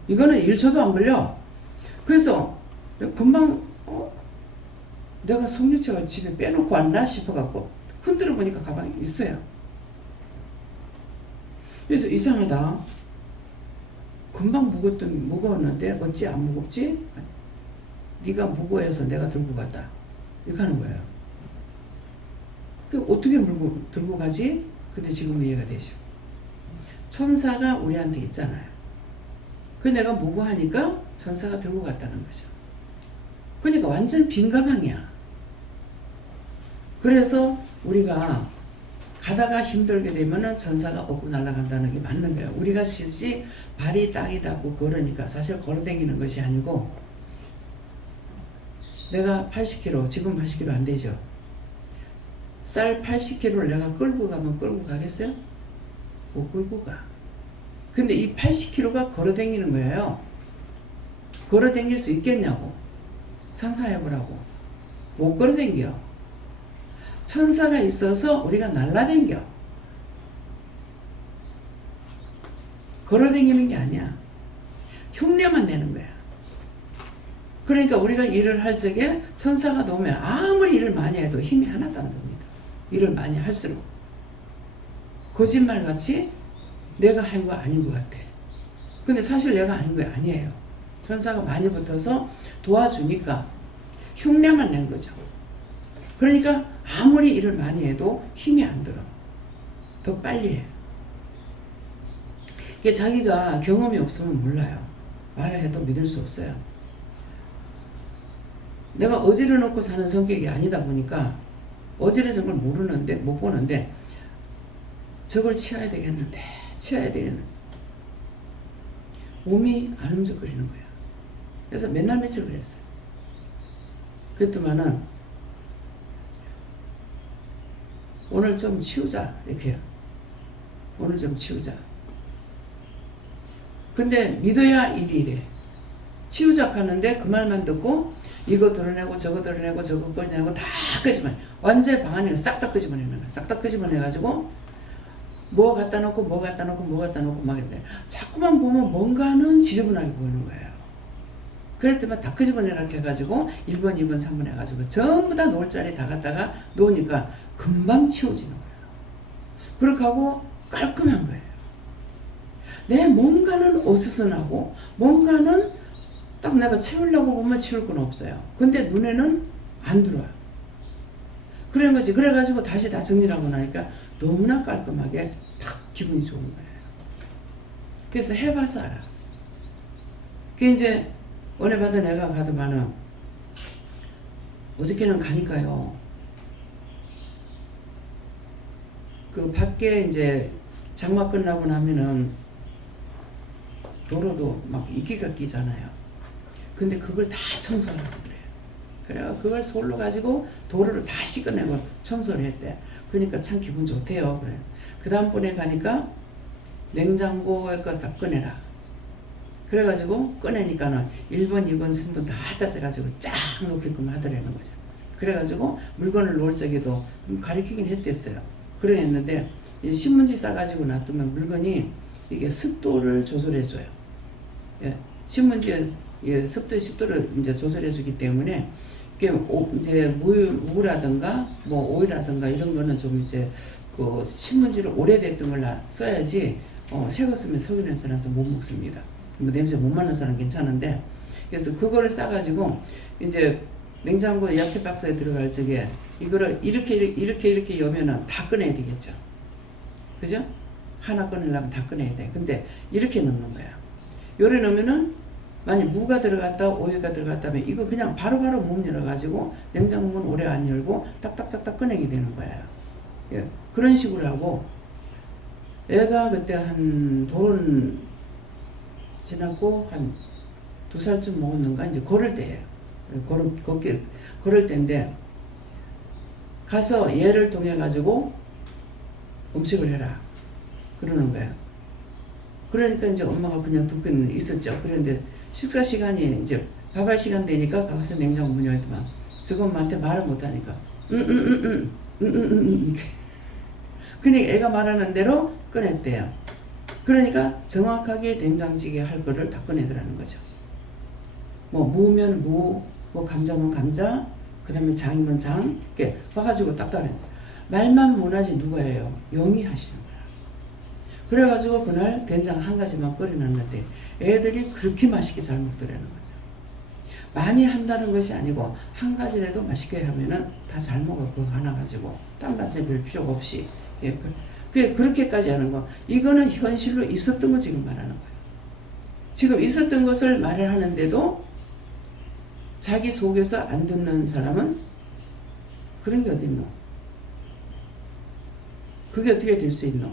이거는 1초도 안 걸려. 그래서 금방 내가 성유채가 집에 빼놓고 왔나 싶어갖고 흔들어 보니까 가방이 있어요. 그래서 이상하다. 금방 무거웠는데 어찌 안 무겁지? 네가 무거워서 내가 들고 갔다. 이렇게 하는 거예요. 어떻게 들고 가지? 근데 지금 이해가 되죠. 천사가 우리한테 있잖아요. 그 내가 무거워하니까 천사가 들고 갔다는 거죠. 그러니까 완전 빈 가방이야. 그래서 우리가 가다가 힘들게 되면은 천사가 업고 날아간다는 게 맞는 거예요. 우리가 실제 발이 땅에 닿고 걸으니까 사실 걸어다니는 것이 아니고 내가 80kg, 지금 80kg 안 되죠. 쌀 80kg를 내가 끌고 가면 끌고 가겠어요? 못 끌고 가. 근데 이 80kg가 걸어다니는 거예요. 걸어다닐 수 있겠냐고. 상상해보라고. 못 걸어다녀. 천사가 있어서 우리가 날라다녀. 걸어다니는 게 아니야. 흉내만 내는 거야. 그러니까 우리가 일을 할 적에 천사가 나오면 아무리 일을 많이 해도 힘이 하나도 안 납니다. 일을 많이 할수록. 거짓말같이 내가 한 거 아닌 것 같아. 근데 사실 내가 아닌 거야. 아니에요. 천사가 많이 붙어서 도와주니까 흉내만 낸 거죠. 그러니까 아무리 일을 많이 해도 힘이 안 들어. 더 빨리 해. 이게 자기가 경험이 없으면 몰라요. 말을 해도 믿을 수 없어요. 내가 어지러 놓고 사는 성격이 아니다 보니까 어지러진 걸 모르는데, 못 보는데, 저걸 치워야 되겠는데, 몸이 안 움직거리는 거야. 그래서 맨날 며칠 그랬어요. 그랬더만은, 오늘 좀 치우자, 이렇게 해요. 오늘 좀 치우자. 근데 믿어야 일이 이래. 치우자 하는데 그 말만 듣고 이거 드러내고 저거 드러내고 저거 꺼내고 다 끄집어내. 완전히 방 안에 싹 다 끄집어내는 거야. 싹 다 끄집어내가지고 뭐 갖다 놓고 뭐 갖다 놓고 뭐 갖다 놓고 막 이래. 자꾸만 보면 뭔가는 지저분하게 보이는 거예요. 그럴 때만 다 끄집어내라 해가지고 1번, 2번, 3번 해가지고 전부 다 놓을 자리 다 갖다가 놓으니까 금방 치워지는 거예요. 그렇게 하고 깔끔한 거예요. 내 뭔가는 어수선하고 뭔가는 딱 내가 채우려고 보면 채울 건 없어요. 근데 눈에는 안 들어와요. 그런 거지. 그래가지고 다시 다 정리를 하고 나니까 너무나 깔끔하게 딱 기분이 좋은 거예요. 그래서 해봐서 알아. 그게 이제 은혜 받은 애가 가더만은 어저께는 가니까요. 그 밖에 이제 장마 끝나고 나면은 도로도 막 이끼가 끼잖아요. 근데 그걸 다 청소를 하고 그래요. 그래가 그걸 솔로 가지고 도로를 다 씻어내고 청소를 했대. 그러니까 참 기분 좋대요. 그래. 그 다음번에 가니까 냉장고에 거 다 꺼내라. 그래가지고 꺼내니까는 1번, 2번, 3번 다 따져가지고 쫙 놓게끔 하더라는 거죠. 그래가지고 물건을 놓을 적에도 가리키긴 했댔어요. 그랬는데 신문지 싸가지고 놔두면 물건이 이게 습도를 조절해줘요. 예, 신문지에 습도를 이제 조절해주기 때문에 이게 이제 무라든가 뭐 오이라든가 이런 거는 좀 이제 그 신문지를 오래됐던 걸 써야지 새 거 쓰면 석유 냄새 나서 못 먹습니다. 뭐 냄새 못 맡는 사람 괜찮은데 그래서 그거를 싸가지고 이제 냉장고 야채 박스에 들어갈 적에 이거를 이렇게 여면은 다 꺼내야 되겠죠. 그죠? 하나 꺼내려면 다 꺼내야 돼. 근데 이렇게 넣는 거야. 요래 넣으면은 만약 무가 들어갔다 오이가 들어갔다면 이거 그냥 바로바로 문 열어가지고 냉장고 문 오래 안 열고 딱딱딱딱 꺼내게 되는 거예요. 예. 그런 식으로 하고 애가 그때 한 돌은 지났고 한 2살쯤 먹었는가 이제 걸을 때예요. 걸을 때인데 가서 얘를 통해 가지고 음식을 해라 그러는 거예요. 그러니까 이제 엄마가 그냥 듣고는 있었죠. 그런데 식사 시간이 이제 밥할 시간 되니까 가서 냉장고 문 열더만 저거 엄마한테 말을 못하니까 그러니까 애가 말하는 대로 꺼냈대요. 그러니까 정확하게 된장찌개 할 거를 다 꺼내더라는 거죠. 뭐 무면 무, 뭐 감자면 감자, 그 다음에 장이면 장, 이렇게 와가지고 딱딱해. 말만 못하지 누가 해요? 영이 하시는 거야. 그래가지고 그날 된장 한 가지만 끓여놨는데 애들이 그렇게 맛있게 잘 먹더라는 거죠. 많이 한다는 것이 아니고 한 가지라도 맛있게 하면은 다 잘 먹어. 그거 하나 가지고 딴 반찬 별 필요가 없이. 그렇게까지 하는 거. 이거는 현실로 있었던 걸 지금 말하는 거예요. 지금 있었던 것을 말을 하는데도 자기 속에서 안 듣는 사람은 그런 게 어디 있노? 그게 어떻게 될 수 있노?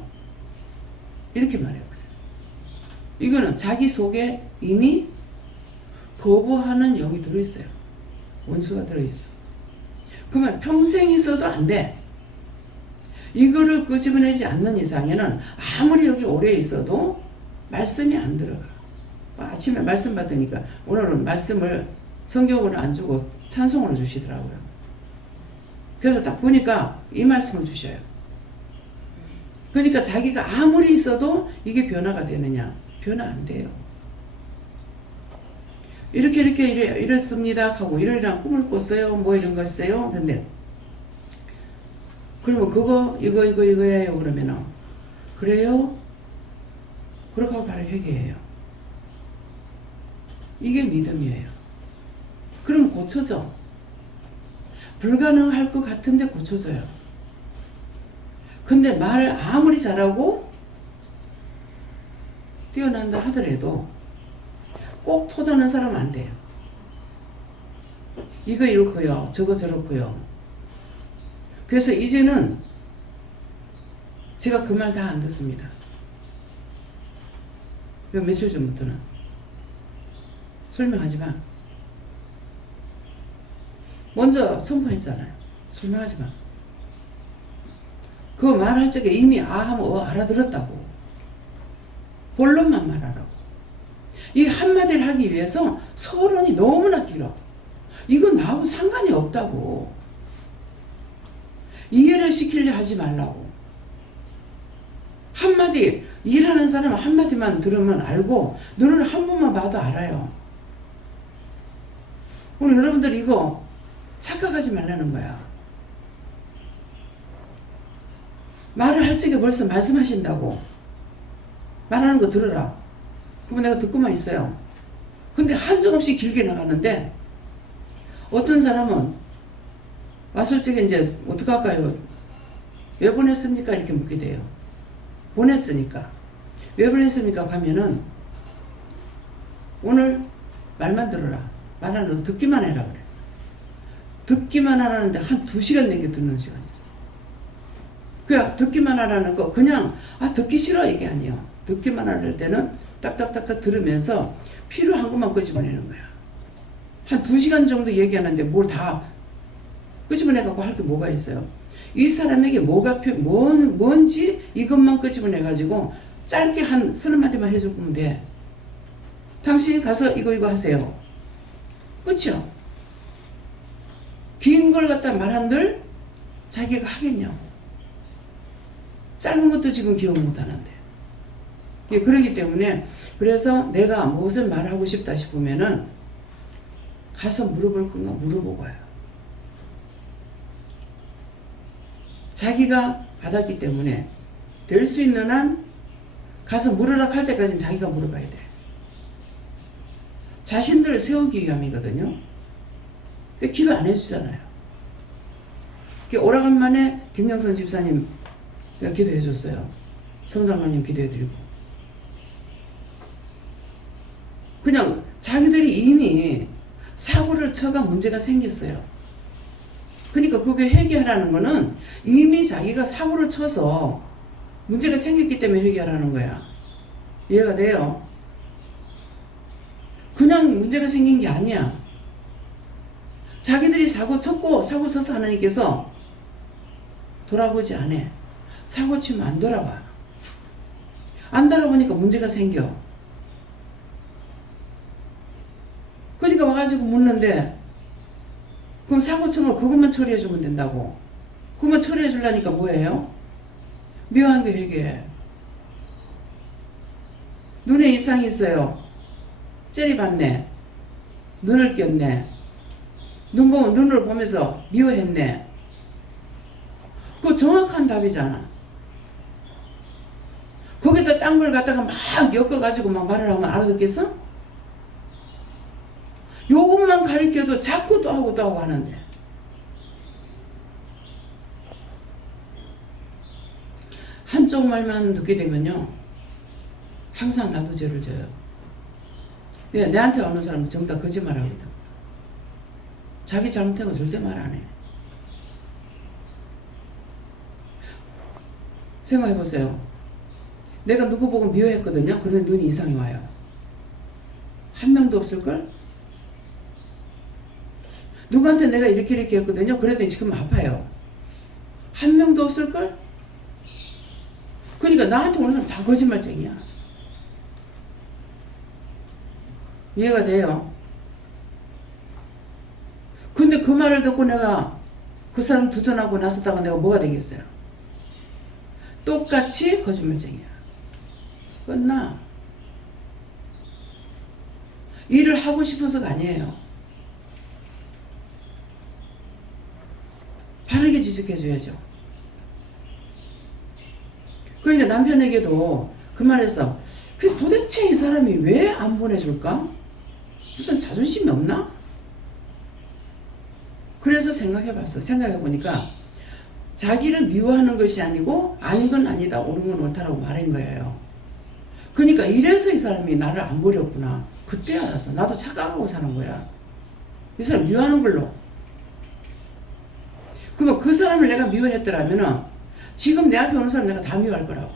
이렇게 말해요. 이거는 자기 속에 이미 거부하는 영이 들어있어요. 원수가 들어있어. 그러면 평생 있어도 안 돼. 이거를 끄집어내지 않는 이상에는 아무리 여기 오래 있어도 말씀이 안 들어가. 아침에 말씀 받으니까 오늘은 말씀을 성경으로 안 주고 찬송으로 주시더라고요. 그래서 딱 보니까 이 말씀을 주셔요. 그러니까 자기가 아무리 있어도 이게 변화가 되느냐? 변화 안 돼요. 이렇게 이랬습니다 하고 이러이러한 꿈을 꿨어요. 뭐 이런 거 있어요. 근데 그러면 그거 이거예요. 그러면은 그래요? 그렇게 하고 바로 회개해요. 이게 믿음이에요. 그럼 고쳐져. 불가능할 것 같은데 고쳐져요. 근데 말을 아무리 잘하고 뛰어난다 하더라도 꼭 토다는 사람은 안 돼요. 이거 이렇고요. 저거 저렇고요. 그래서 이제는 제가 그 말 다 안 듣습니다. 며칠 전부터는. 설명하지 마. 먼저 선포했잖아요. 설명하지 마. 그 말할 적에 이미 하면 알아들었다고. 본론만 말하라고. 이 한마디를 하기 위해서 서론이 너무나 길어. 이건 나하고 상관이 없다고. 이해를 시키려 하지 말라고. 한마디, 일하는 사람은 한마디만 들으면 알고 눈을 한 번만 봐도 알아요. 오늘 여러분들 이거 착각하지 말라는 거야. 말을 할 적에 벌써 말씀하신다고. 말하는 거 들어라. 그러면 내가 듣고만 있어요. 근데 한정없이 길게 나가는데 어떤 사람은 왔을 적에 이제 어떡할까요? 왜 보냈습니까? 이렇게 묻게 돼요. 보냈으니까. 왜 보냈습니까? 가면은 오늘 말만 들어라. 말하는 거 듣기만 해라 그래. 듣기만 하라는데 한 2시간 넘게 듣는 시간이 있어요. 그냥 듣기만 하라는 거 그냥 듣기 싫어 이게 아니에요. 듣기만 하를 때는 딱딱딱딱 들으면서 필요한 것만 끄집어내는 거야. 한 2시간 정도 얘기하는데 뭘 다 끄집어내갖고 할 게 뭐가 있어요. 이 사람에게 뭐가 뭔지 이것만 끄집어내가지고 짧게 한 30마디만 해주면 돼. 당신 가서 이거 하세요. 그쵸? 긴 걸 갖다 말한들 자기가 하겠냐고. 짧은 것도 지금 기억 못하는데. 그러기 때문에 그래서 내가 무엇을 말하고 싶다 싶으면은 가서 물어볼 건가 물어보고 와요. 자기가 받았기 때문에 될 수 있는 한 가서 물으라 할 때까지는 자기가 물어봐야 돼. 자신들을 세우기 위함이거든요. 기도 안 해주잖아요. 오라간만에 김영선 집사님 기도해 줬어요. 성장로님 기도해드리고. 그냥 자기들이 이미 사고를 쳐가 문제가 생겼어요. 그러니까 그게 회개하라는 거는 이미 자기가 사고를 쳐서 문제가 생겼기 때문에 회개하라는 거야. 이해가 돼요? 그냥 문제가 생긴 게 아니야. 자기들이 사고 쳤고 사고 쳐서 하나님께서 돌아보지 않아. 사고 치면 안 돌아봐. 안 돌아보니까 문제가 생겨. 그러니까 와가지고 묻는데 그럼 사고 친 거 그것만 처리해 주면 된다고. 그것만 처리해 주려니까 뭐예요? 묘한 게 회개해. 눈에 이상이 있어요. 째리 봤네. 눈을 꼈네. 눈을 보면서 미워했네. 그거 정확한 답이잖아. 거기다 딴 걸 갖다가 막 엮어가지고 막 말을 하면 알아듣겠어? 요것만 가리켜도 자꾸 또 하고 하는데. 한쪽 말만 듣게 되면요. 항상 나도 죄를 져요. 왜? 내한테 오는 사람은 전부 다 거짓말 하거든. 자기 잘못한 거 절대 말 안 해. 생각해보세요. 내가 누구 보고 미워했거든요. 그런데 눈이 이상이 와요. 한 명도 없을걸? 누구한테 내가 이렇게 했거든요. 그랬더니 지금 아파요. 한 명도 없을걸? 그러니까 나한테 오는 사람 다 거짓말쟁이야. 이해가 돼요? 근데 그 말을 듣고 내가 그 사람 두둔하고 나섰다가 내가 뭐가 되겠어요? 똑같이 거짓말쟁이야. 끝나. 일을 하고 싶어서가 아니에요. 바르게 지적해줘야죠. 그러니까 남편에게도 그 말에서 그래서 도대체 이 사람이 왜 안 보내줄까? 무슨 자존심이 없나? 그래서 생각해보니까 자기를 미워하는 것이 아니고 아닌 건 아니다, 옳은 건 옳다라고 말한 거예요. 그러니까 이래서 이 사람이 나를 안 버렸구나. 그때 알았어. 나도 착각하고 사는 거야. 이 사람 미워하는 걸로. 그러면 그 사람을 내가 미워했더라면은 지금 내 앞에 오는 사람 내가 다 미워할 거라고.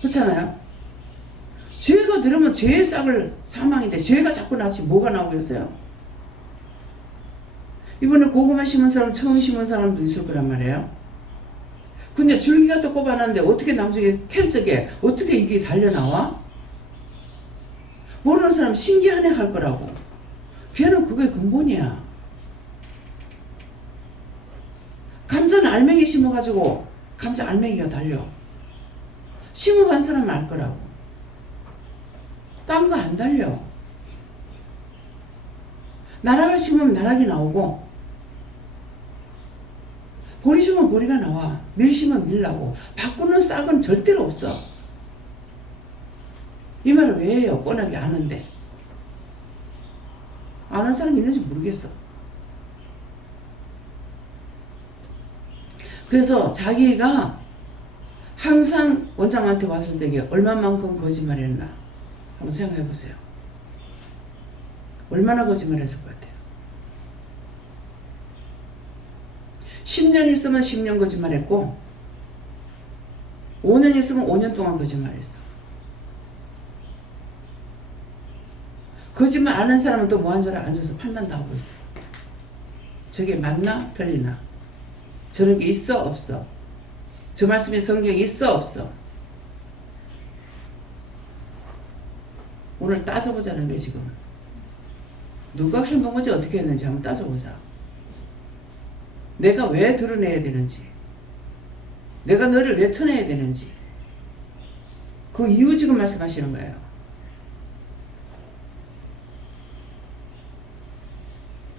그렇잖아요? 죄가 들으면 죄의 싹을 사망인데 죄가 자꾸 나지 뭐가 나오고 있어요? 이번에 고구마 심은 사람 처음 심은 사람도 있을 거란 말이에요. 근데 줄기가 또 꼽아놨는데 어떻게 나중에 캐적에 어떻게 이게 달려나와? 모르는 사람 신기하네 할 거라고. 걔는 그게 근본이야. 감자는 알맹이 심어가지고 감자 알맹이가 달려. 심어간 사람은 알 거라고. 딴 거 안 달려. 나락을 심으면 나락이 나오고 보리 심으면 보리가 나와. 밀 심으면 밀 나고. 바꾸는 싹은 절대로 없어. 이 말을 왜 해요? 뻔하게 아는데. 아는 사람이 있는지 모르겠어. 그래서 자기가 항상 원장한테 왔을 때 얼마만큼 거짓말했나 한번 생각해 보세요. 얼마나 거짓말했을 것 같아요? 10년 있으면 10년 거짓말했고 5년 있으면 5년 동안 거짓말했어. 거짓말 안 한 사람은 또 뭐 한 줄 알아? 앉아서 판단도 하고 있어. 저게 맞나? 틀리나? 저런 게 있어? 없어? 저 말씀에 성경에 있어? 없어? 오늘 따져보자는 게 지금. 누가 행동하지 어떻게 했는지 한번 따져보자. 내가 왜 드러내야 되는지, 내가 너를 왜 쳐내야 되는지, 그 이유 지금 말씀하시는 거예요.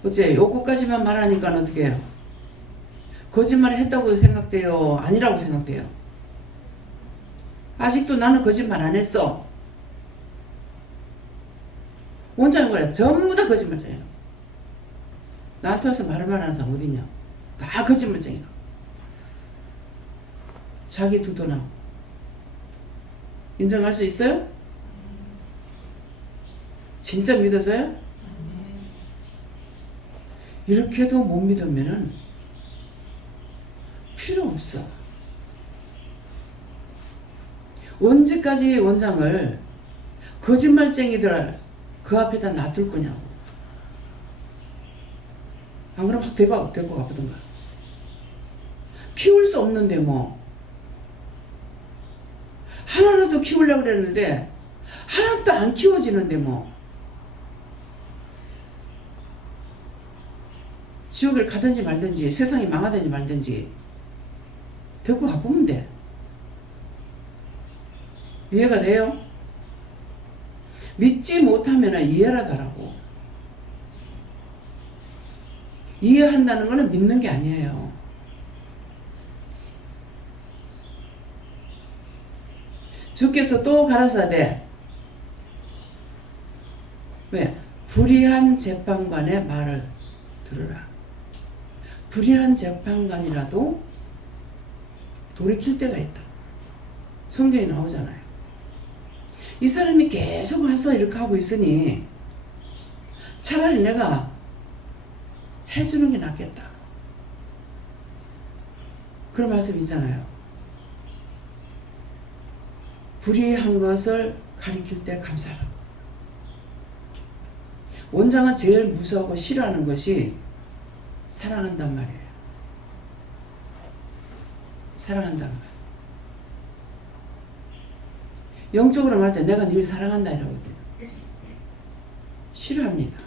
어째 요거까지만 말하니까 어떻게 해요? 거짓말을 했다고 생각돼요? 아니라고 생각돼요? 아직도 나는 거짓말 안 했어. 원장인 거야. 전부 다 거짓말쟁이야. 나한테 와서 말을 말하는 사람 어딨냐? 다 거짓말쟁이야. 자기 두둔하고. 인정할 수 있어요? 진짜 믿어져요? 이렇게도 못 믿으면은 필요 없어. 언제까지 원장을 거짓말쟁이들 그 앞에다 놔둘 거냐고. 안 그러면 확 데리고 가보던가. 키울 수 없는데 뭐. 하나라도 키우려고 그랬는데 하나도 안 키워지는데 뭐. 지옥을 가든지 말든지 세상이 망하든지 말든지 데리고 가보면 돼. 이해가 돼요? 믿지 못하면 이해라도 하라고. 이해한다는 것은 믿는 게 아니에요. 주께서 또 가라사대 왜? 불의한 재판관의 말을 들으라. 불의한 재판관이라도 돌이킬 때가 있다. 성경에 나오잖아요. 이 사람이 계속 와서 이렇게 하고 있으니 차라리 내가 해주는 게 낫겠다. 그런 말씀 있잖아요. 불의한 것을 가리킬 때 감사하라. 원장은 제일 무서워하고 싫어하는 것이 사랑한단 말이에요. 사랑한단 말. 영적으로 말할 때 내가 늘 사랑한다 이라고 해요. 싫어합니다.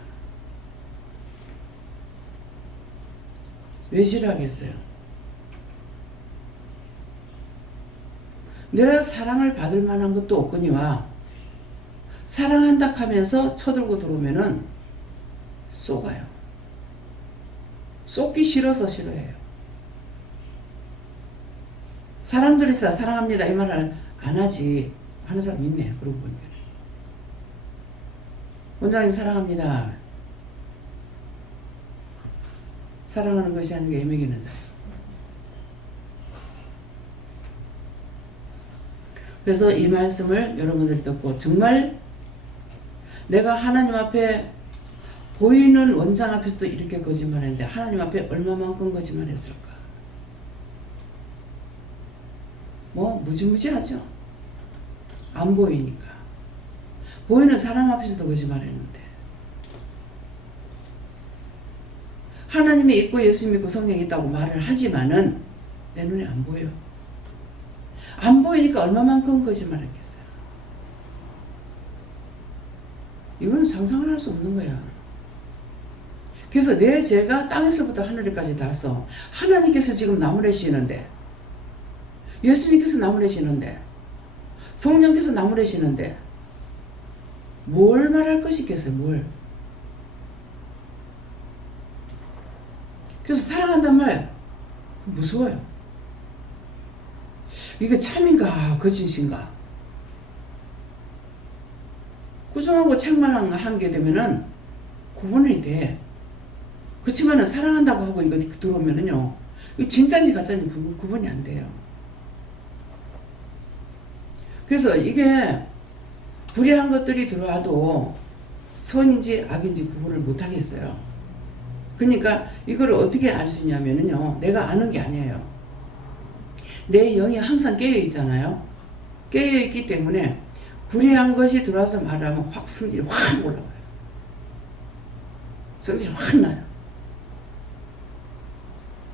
왜 싫어하겠어요? 내가 사랑을 받을 만한 것도 없거니와 사랑한다 하면서 쳐들고 들어오면은 쏘가요. 쏘기 싫어서 싫어해요. 사람들이 사랑합니다 이 말을 안 하지 하는 사람 있네. 그러고 보니까 원장님 사랑합니다. 사랑하는 것이 아니고 애매기는 자예요. 그래서 이 말씀을 여러분들이 듣고 정말 내가 하나님 앞에 보이는 원장 앞에서도 이렇게 거짓말했는데 하나님 앞에 얼마만큼 거짓말했을까? 뭐 무지무지하죠. 안 보이니까. 보이는 사람 앞에서도 거짓말했는데 하나님이 있고 예수 믿고 성령이 있다고 말을 하지만은 내 눈에 안 보여. 안 보이니까 얼마만큼 거짓말했겠어요. 이건 상상을 할 수 없는 거야. 그래서 내 죄가 땅에서부터 하늘에까지 닿아서 하나님께서 지금 나무래시는데 예수님께서 나무래시는데 성령께서 나무래시는데 뭘 말할 것이 있겠어요. 뭘. 그래서 사랑한단 말 무서워요. 이게 참인가 거짓인가. 구정하고 책만 한 게 되면은 구분이 돼. 그렇지만은 사랑한다고 하고 이거 들어오면은요, 이거 진짜인지 가짜인지 구분이 안 돼요. 그래서 이게 불의한 것들이 들어와도 선인지 악인지 구분을 못 하겠어요. 그러니까 이걸 어떻게 알 수 있냐면은요, 내가 아는 게 아니에요. 내 영이 항상 깨어 있잖아요. 깨어 있기 때문에 불의한 것이 들어와서 말하면 확 성질이 확 올라와요. 성질이 확 나요.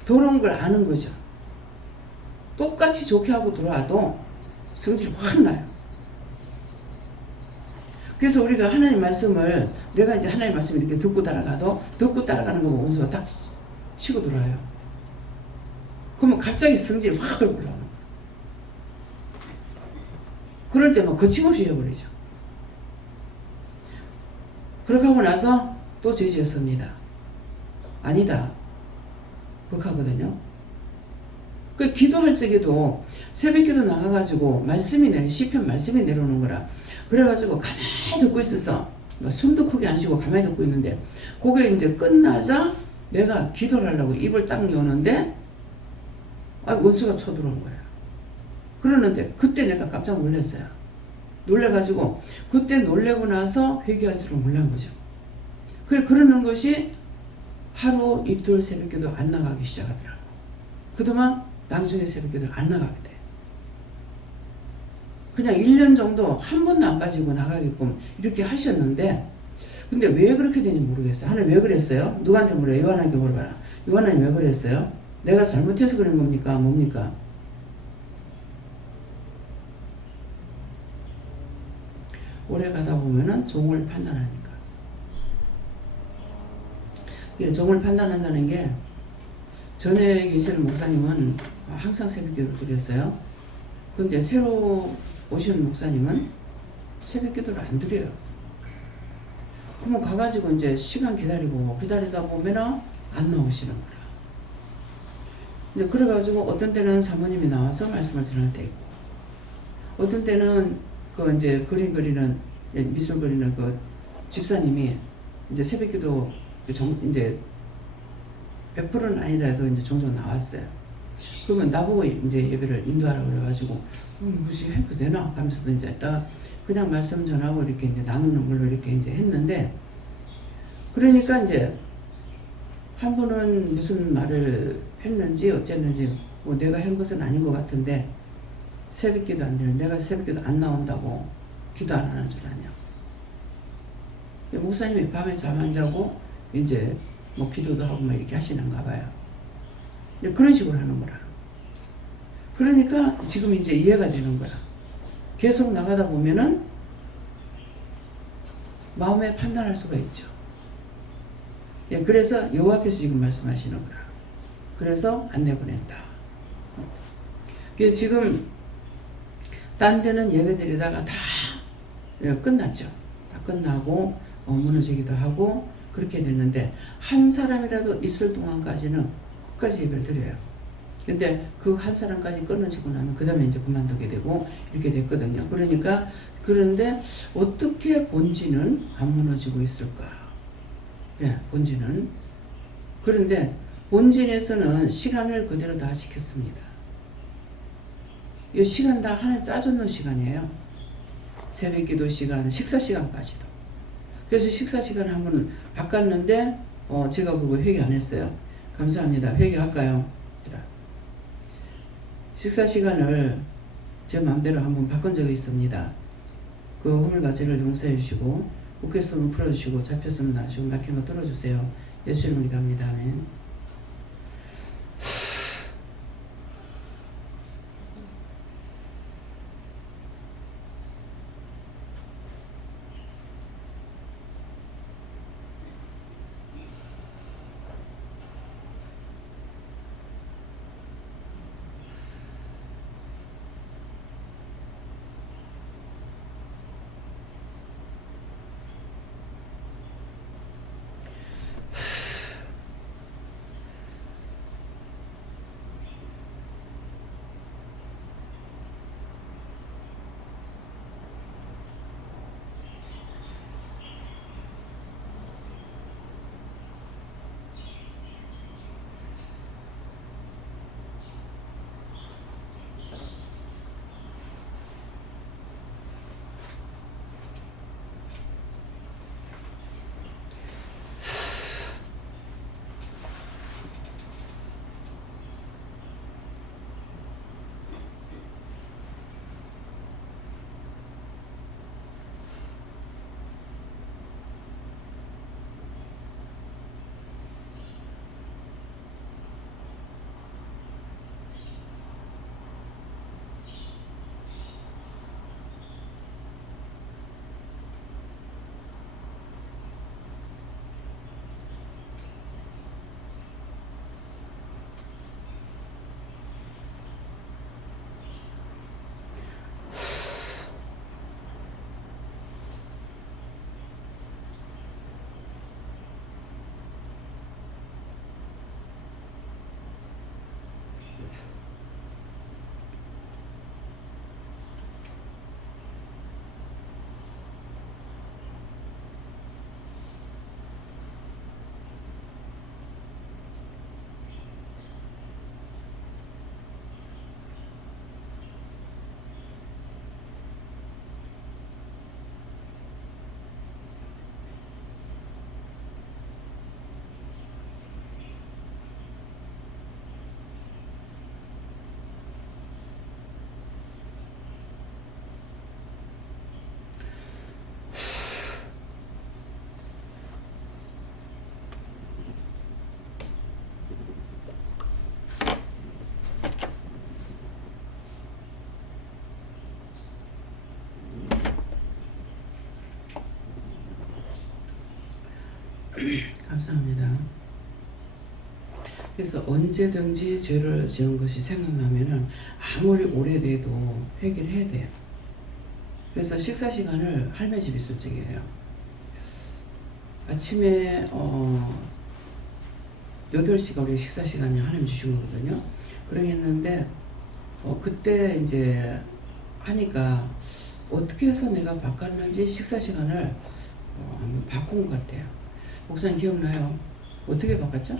더러운 걸 아는 거죠. 똑같이 좋게 하고 들어와도 성질이 확 나요. 그래서 우리가 하나님 말씀을, 내가 이제 하나님 말씀을 이렇게 듣고 따라가도 듣고 따라가는 거 보고 원수가 딱 치고 들어와요. 그러면 갑자기 성질이 확 올라오는 거예요. 그럴 때 막 거침없이 해버리죠. 그렇게 하고 나서 또 죄 지었습니다. 아니다. 그렇게 하거든요. 그 기도할 적에도 새벽 기도 나가가지고 말씀이 시편 말씀이 내려오는 거라. 그래가지고 가만히 듣고 있었어. 숨도 크게 안 쉬고 가만히 듣고 있는데 그게 이제 끝나자 내가 기도를 하려고 입을 딱 여는데 원수가 쳐들어온 거야. 그러는데 그때 내가 깜짝 놀랐어요. 놀래가지고 그때 놀래고 나서 회개할 줄은 몰란 거죠. 그러는 것이 하루 이틀 새벽기도 안 나가기 시작하더라고. 그동안 나중에 새벽기도 안 나가게 돼. 그냥 1년 정도 한 번도 안 빠지고 나가게끔 이렇게 하셨는데 근데 왜 그렇게 되는지 모르겠어요. 하나님 왜 그랬어요? 누구한테 물어요? 요한에게 물어봐라. 요한님 왜 그랬어요? 내가 잘못해서 그런 겁니까? 뭡니까? 오래 가다 보면은 종을 판단하니까. 종을 판단한다는 게 전에 계시는 목사님은 항상 새벽기도를 드렸어요. 근데 새로 오신 목사님은 새벽기도를 안 드려요. 그러면 가가지고 이제 시간 기다리다 보면은 안 나오시는 거야. 이제 그래가지고 어떤 때는 사모님이 나와서 말씀을 전할 때 있고, 어떤 때는 그 이제 그림 그리는 미술 그리는 그 집사님이 이제 새벽기도 이제 100%는 아니라도 이제 종종 나왔어요. 그러면 나보고 이제 예배를 인도하라고 그래가지고 무시해도 되나 하면서도 이제 딱 그냥 말씀 전하고 이렇게 이제 나누는 걸로 이렇게 이제 했는데, 그러니까 이제 한 분은 무슨 말을 했는지 어쨌는지 뭐 내가 한 것은 아닌 것 같은데 새벽기도 안 되는, 내가 새벽기도 안 나온다고 기도 안 하는 줄 아냐. 목사님이 밤에 잠 안 자고 이제 뭐 기도도 하고 뭐 이렇게 하시는가 봐요. 그런 식으로 하는 거라. 그러니까 지금 이제 이해가 되는 거야. 계속 나가다 보면은 마음에 판단할 수가 있죠. 그래서 여호와께서 지금 말씀하시는 거라. 그래서 안 내보낸다. 지금 딴 데는 예배드리다가 다 끝났죠. 다 끝나고 무너지기도 하고 그렇게 됐는데 한 사람이라도 있을 동안까지는 끝까지 예배를 드려요. 근데 그 한 사람까지 끊어지고 나면 그 다음에 이제 그만두게 되고 이렇게 됐거든요. 그러니까 그런데 어떻게 본질은 안 무너지고 있을까? 예, 본질은. 그런데 본질에서는 시간을 그대로 다 지켰습니다. 이 시간 다 하나님 짜줬는 시간이에요. 새벽 기도 시간, 식사 시간까지도. 그래서 식사 시간 한번 바꿨는데 제가 그거 회개 안 했어요. 감사합니다. 회개할까요? 식사 시간을 제 마음대로 한번 바꾼 적이 있습니다. 그 허물과제를 용서해 주시고 웃겼으면 풀어주시고 잡혔으면 놔주시고 막힌 거 뚫어주세요. 예수 이름으로 기도합니다. 아멘. 감사합니다. 그래서 언제든지 죄를 지은 것이 생각나면은 아무리 오래돼도 회개를 해야 돼요. 그래서 식사 시간을 할매 집 있을 적이에요. 아침에 8시가 우리 식사 시간이 하나님 주신 거거든요. 그러겠는데 그때 이제 하니까 어떻게 해서 내가 바꿨는지 식사 시간을 한번 바꾼 것 같아요. 목사님 기억나요? 어떻게 바꿨죠?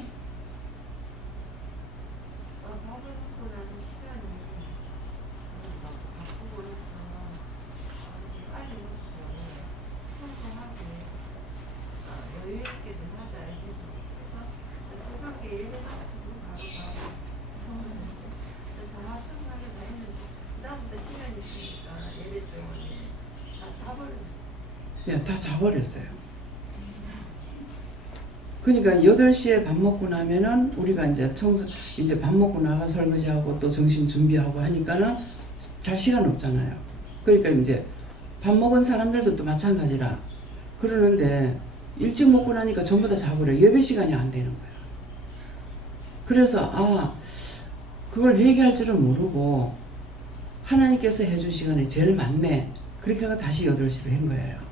네, 다 자버렸어요. 그러니까 8시에 밥 먹고 나면은 우리가 이제 이제 밥 먹고 나가 설거지하고 또 점심 준비하고 하니까는 잘 시간 없잖아요. 그러니까 이제 밥 먹은 사람들도 또 마찬가지라 그러는데 일찍 먹고 나니까 전부 다 자버려요. 예배 시간이 안 되는 거예요. 그래서 그걸 회개할 줄은 모르고 하나님께서 해준 시간이 제일 많네. 그렇게 하고 다시 8시로 한 거예요.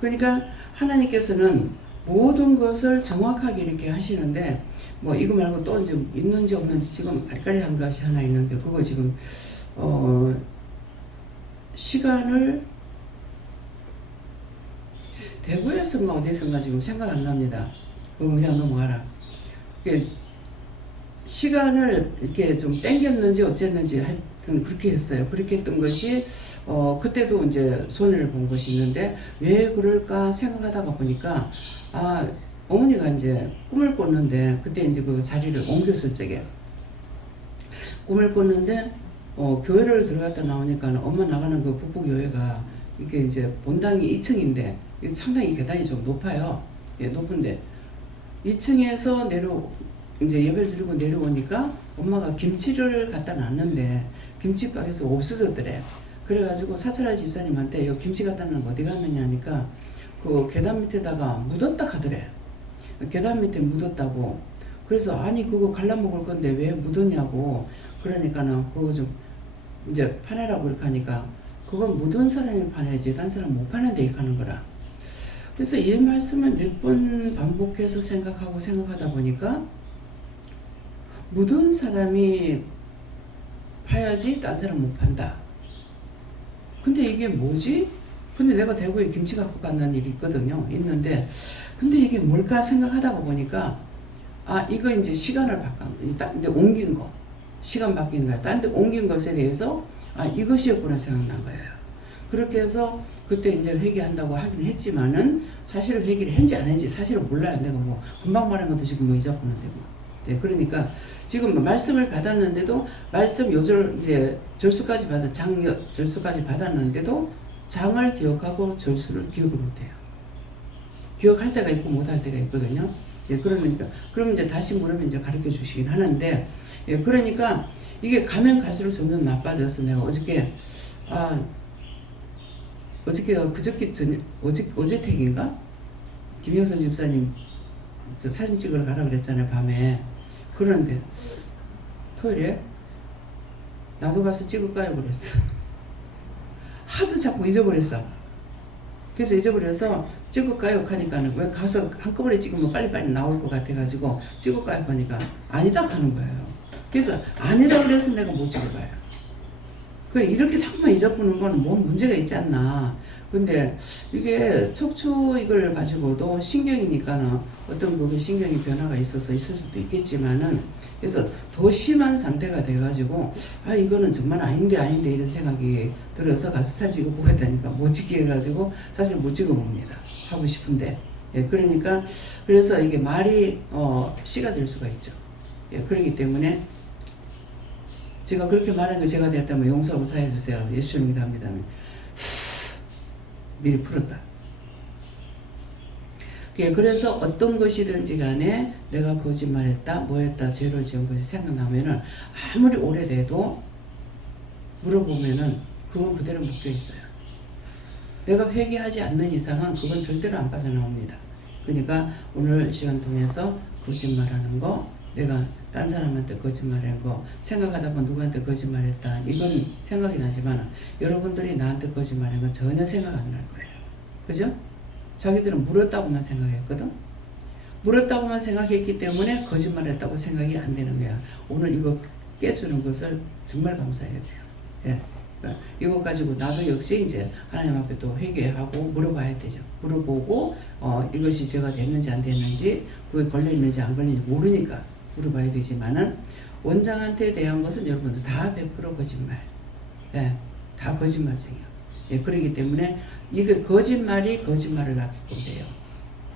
그러니까 하나님께서는 모든 것을 정확하게 이렇게 하시는데 뭐 이거 말고 또 이제 있는지 없는지 지금 알까리한 것이 하나 있는데 그거 지금 시간을 대구에서인가 어디선가 지금 생각 안 납니다. 그거 그냥 넘어가라. 시간을 이렇게 좀 땡겼는지 어쨌는지 하여튼 그렇게 했어요. 그렇게 했던 것이 그때도 이제 손해를 본 것이 있는데 왜 그럴까 생각하다가 보니까 어머니가 이제 꿈을 꿨는데 그때 이제 그 자리를 옮겼을 적에 꿈을 꿨는데 교회를 들어갔다 나오니까 엄마 나가는 그 북부교회가 이게 이제 본당이 2층인데 상당히 계단이 좀 높아요. 예, 높은데 2층에서 이제 예배를 드리고 내려오니까 엄마가 김치를 갖다 놨는데 김치박에서 없어졌더래. 그래가지고 사찰할 집사님한테 이 김치 갖다 놓은 거 어디 갔느냐 하니까 그 계단 밑에다가 묻었다 하더래. 계단 밑에 묻었다고. 그래서 아니 그거 갈라먹을 건데 왜 묻었냐고. 그러니까는 그거 좀 이제 파내라고 그렇게 하니까 그건 묻은 사람이 파내지 딴 사람 못 파는데 이렇게 하는 거라. 그래서 이 말씀을 몇 번 반복해서 생각하다 보니까 묻은 사람이 파야지 딴 사람 못 판다. 근데 이게 뭐지? 근데 내가 대구에 김치 갖고 갔는 일이 있는데 근데 이게 뭘까 생각하다가 보니까 이거 이제 시간을 딴 데 옮긴 거. 시간 바뀌는 거야. 딴 데 옮긴 것에 대해서 이것이었구나 생각난 거예요. 그렇게 해서 그때 이제 회개한다고 하긴 했지만은 사실은 회개를 했는지 안 했는지 사실은 몰라요. 내가 뭐 금방 말한 것도 지금 뭐 잊어버렸는데 뭐. 네, 그러니까 지금 말씀을 받았는데도 말씀 요절 이제 절수까지 절수까지 받았는데도 장을 기억하고 절수를 기억을 못해요. 기억할 때가 있고 못할 때가 있거든요. 예, 그러니까 그러면 이제 다시 물으면 이제 가르쳐 주시긴 하는데 예, 그러니까 이게 가면 갈수록 점점 나빠져서 내가 어저께 그저께 저녁 어제택인가 김영선 집사님 저 사진 찍으러 가라 그랬잖아요 밤에. 그런데 토요일에 나도 가서 찍을까요 그랬어. 하도 자꾸 잊어버렸어. 그래서 잊어버려서 찍을까요 하니까는 왜 가서 한꺼번에 찍으면 빨리빨리 나올 것 같아가지고 찍을까요 하니까 아니다 하는 거예요. 그래서 아니라 그래서 내가 못 찍어봐요. 이렇게 자꾸만 잊어버리는 거는 뭔 문제가 있지 않나. 근데 이게 척추 이걸 가지고도 신경이니까는 어떤 부분 신경이 변화가 있을 수도 있겠지만은 그래서 더 심한 상태가 돼가지고 이거는 정말 아닌데 이런 생각이 들어서 가서 사진 찍어보고 했다니까 못 찍게 해가지고 사실 못 찍어봅니다. 하고 싶은데. 예, 그러니까 그래서 이게 말이 씨가 될 수가 있죠. 예, 그렇기 때문에 제가 그렇게 말한 거 제가 됐다면 용서하고 사해주세요. 예수님 믿합니다. 미리 풀었다. 그래서 어떤 것이든지 간에 내가 거짓말했다, 뭐했다, 죄를 지은 것이 생각나면은 아무리 오래돼도 물어보면은 그건 그대로 묶여 있어요. 내가 회개하지 않는 이상은 그건 절대로 안 빠져나옵니다. 그러니까 오늘 시간 통해서 거짓말하는 거, 내가 딴 사람한테 거짓말한 거 생각하다 보면 누구한테 거짓말했다 이건 생각이 나지만 여러분들이 나한테 거짓말한 건 전혀 생각 안 날 거예요. 그죠? 자기들은 물었다고만 생각했거든. 물었다고만 생각했기 때문에 거짓말했다고 생각이 안 되는 거야. 오늘 이거 깨주는 것을 정말 감사해야 돼요. 예. 그러니까 이것 가지고 나도 역시 이제 하나님 앞에 또 회개하고 물어봐야 되죠. 물어보고 이것이 죄가 됐는지 안 됐는지 그게 걸려있는지 안 걸리는지 모르니까 물어봐야 되지만은 원장한테 대한 것은 여러분들 다 100% 거짓말. 예, 다 거짓말쟁이에요. 예, 그렇기 때문에 이게 거짓말이 거짓말을 낳게끔 돼요.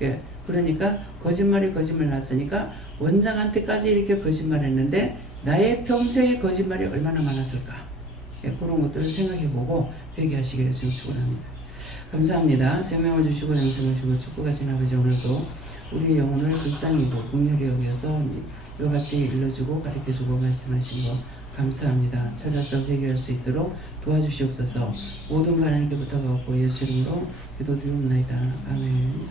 예, 그러니까 거짓말이 거짓말 났으니까 원장한테까지 이렇게 거짓말했는데 나의 평생의 거짓말이 얼마나 많았을까. 예, 그런 것들을 생각해보고 회개하시기를 좀 축원합니다. 감사합니다. 생명을 주시고 영생을 주시고 축복과 지나버지 오늘도 우리 영혼을 불쌍히고 긍휼히 여겨서 이와 같이 일러주고 가르쳐주고 말씀하신 거 감사합니다. 찾아서 회개할 수 있도록 도와주시옵소서. 모든 거 하나님께 부탁하고 예수 이름으로 기도드리옵나이다. 아멘.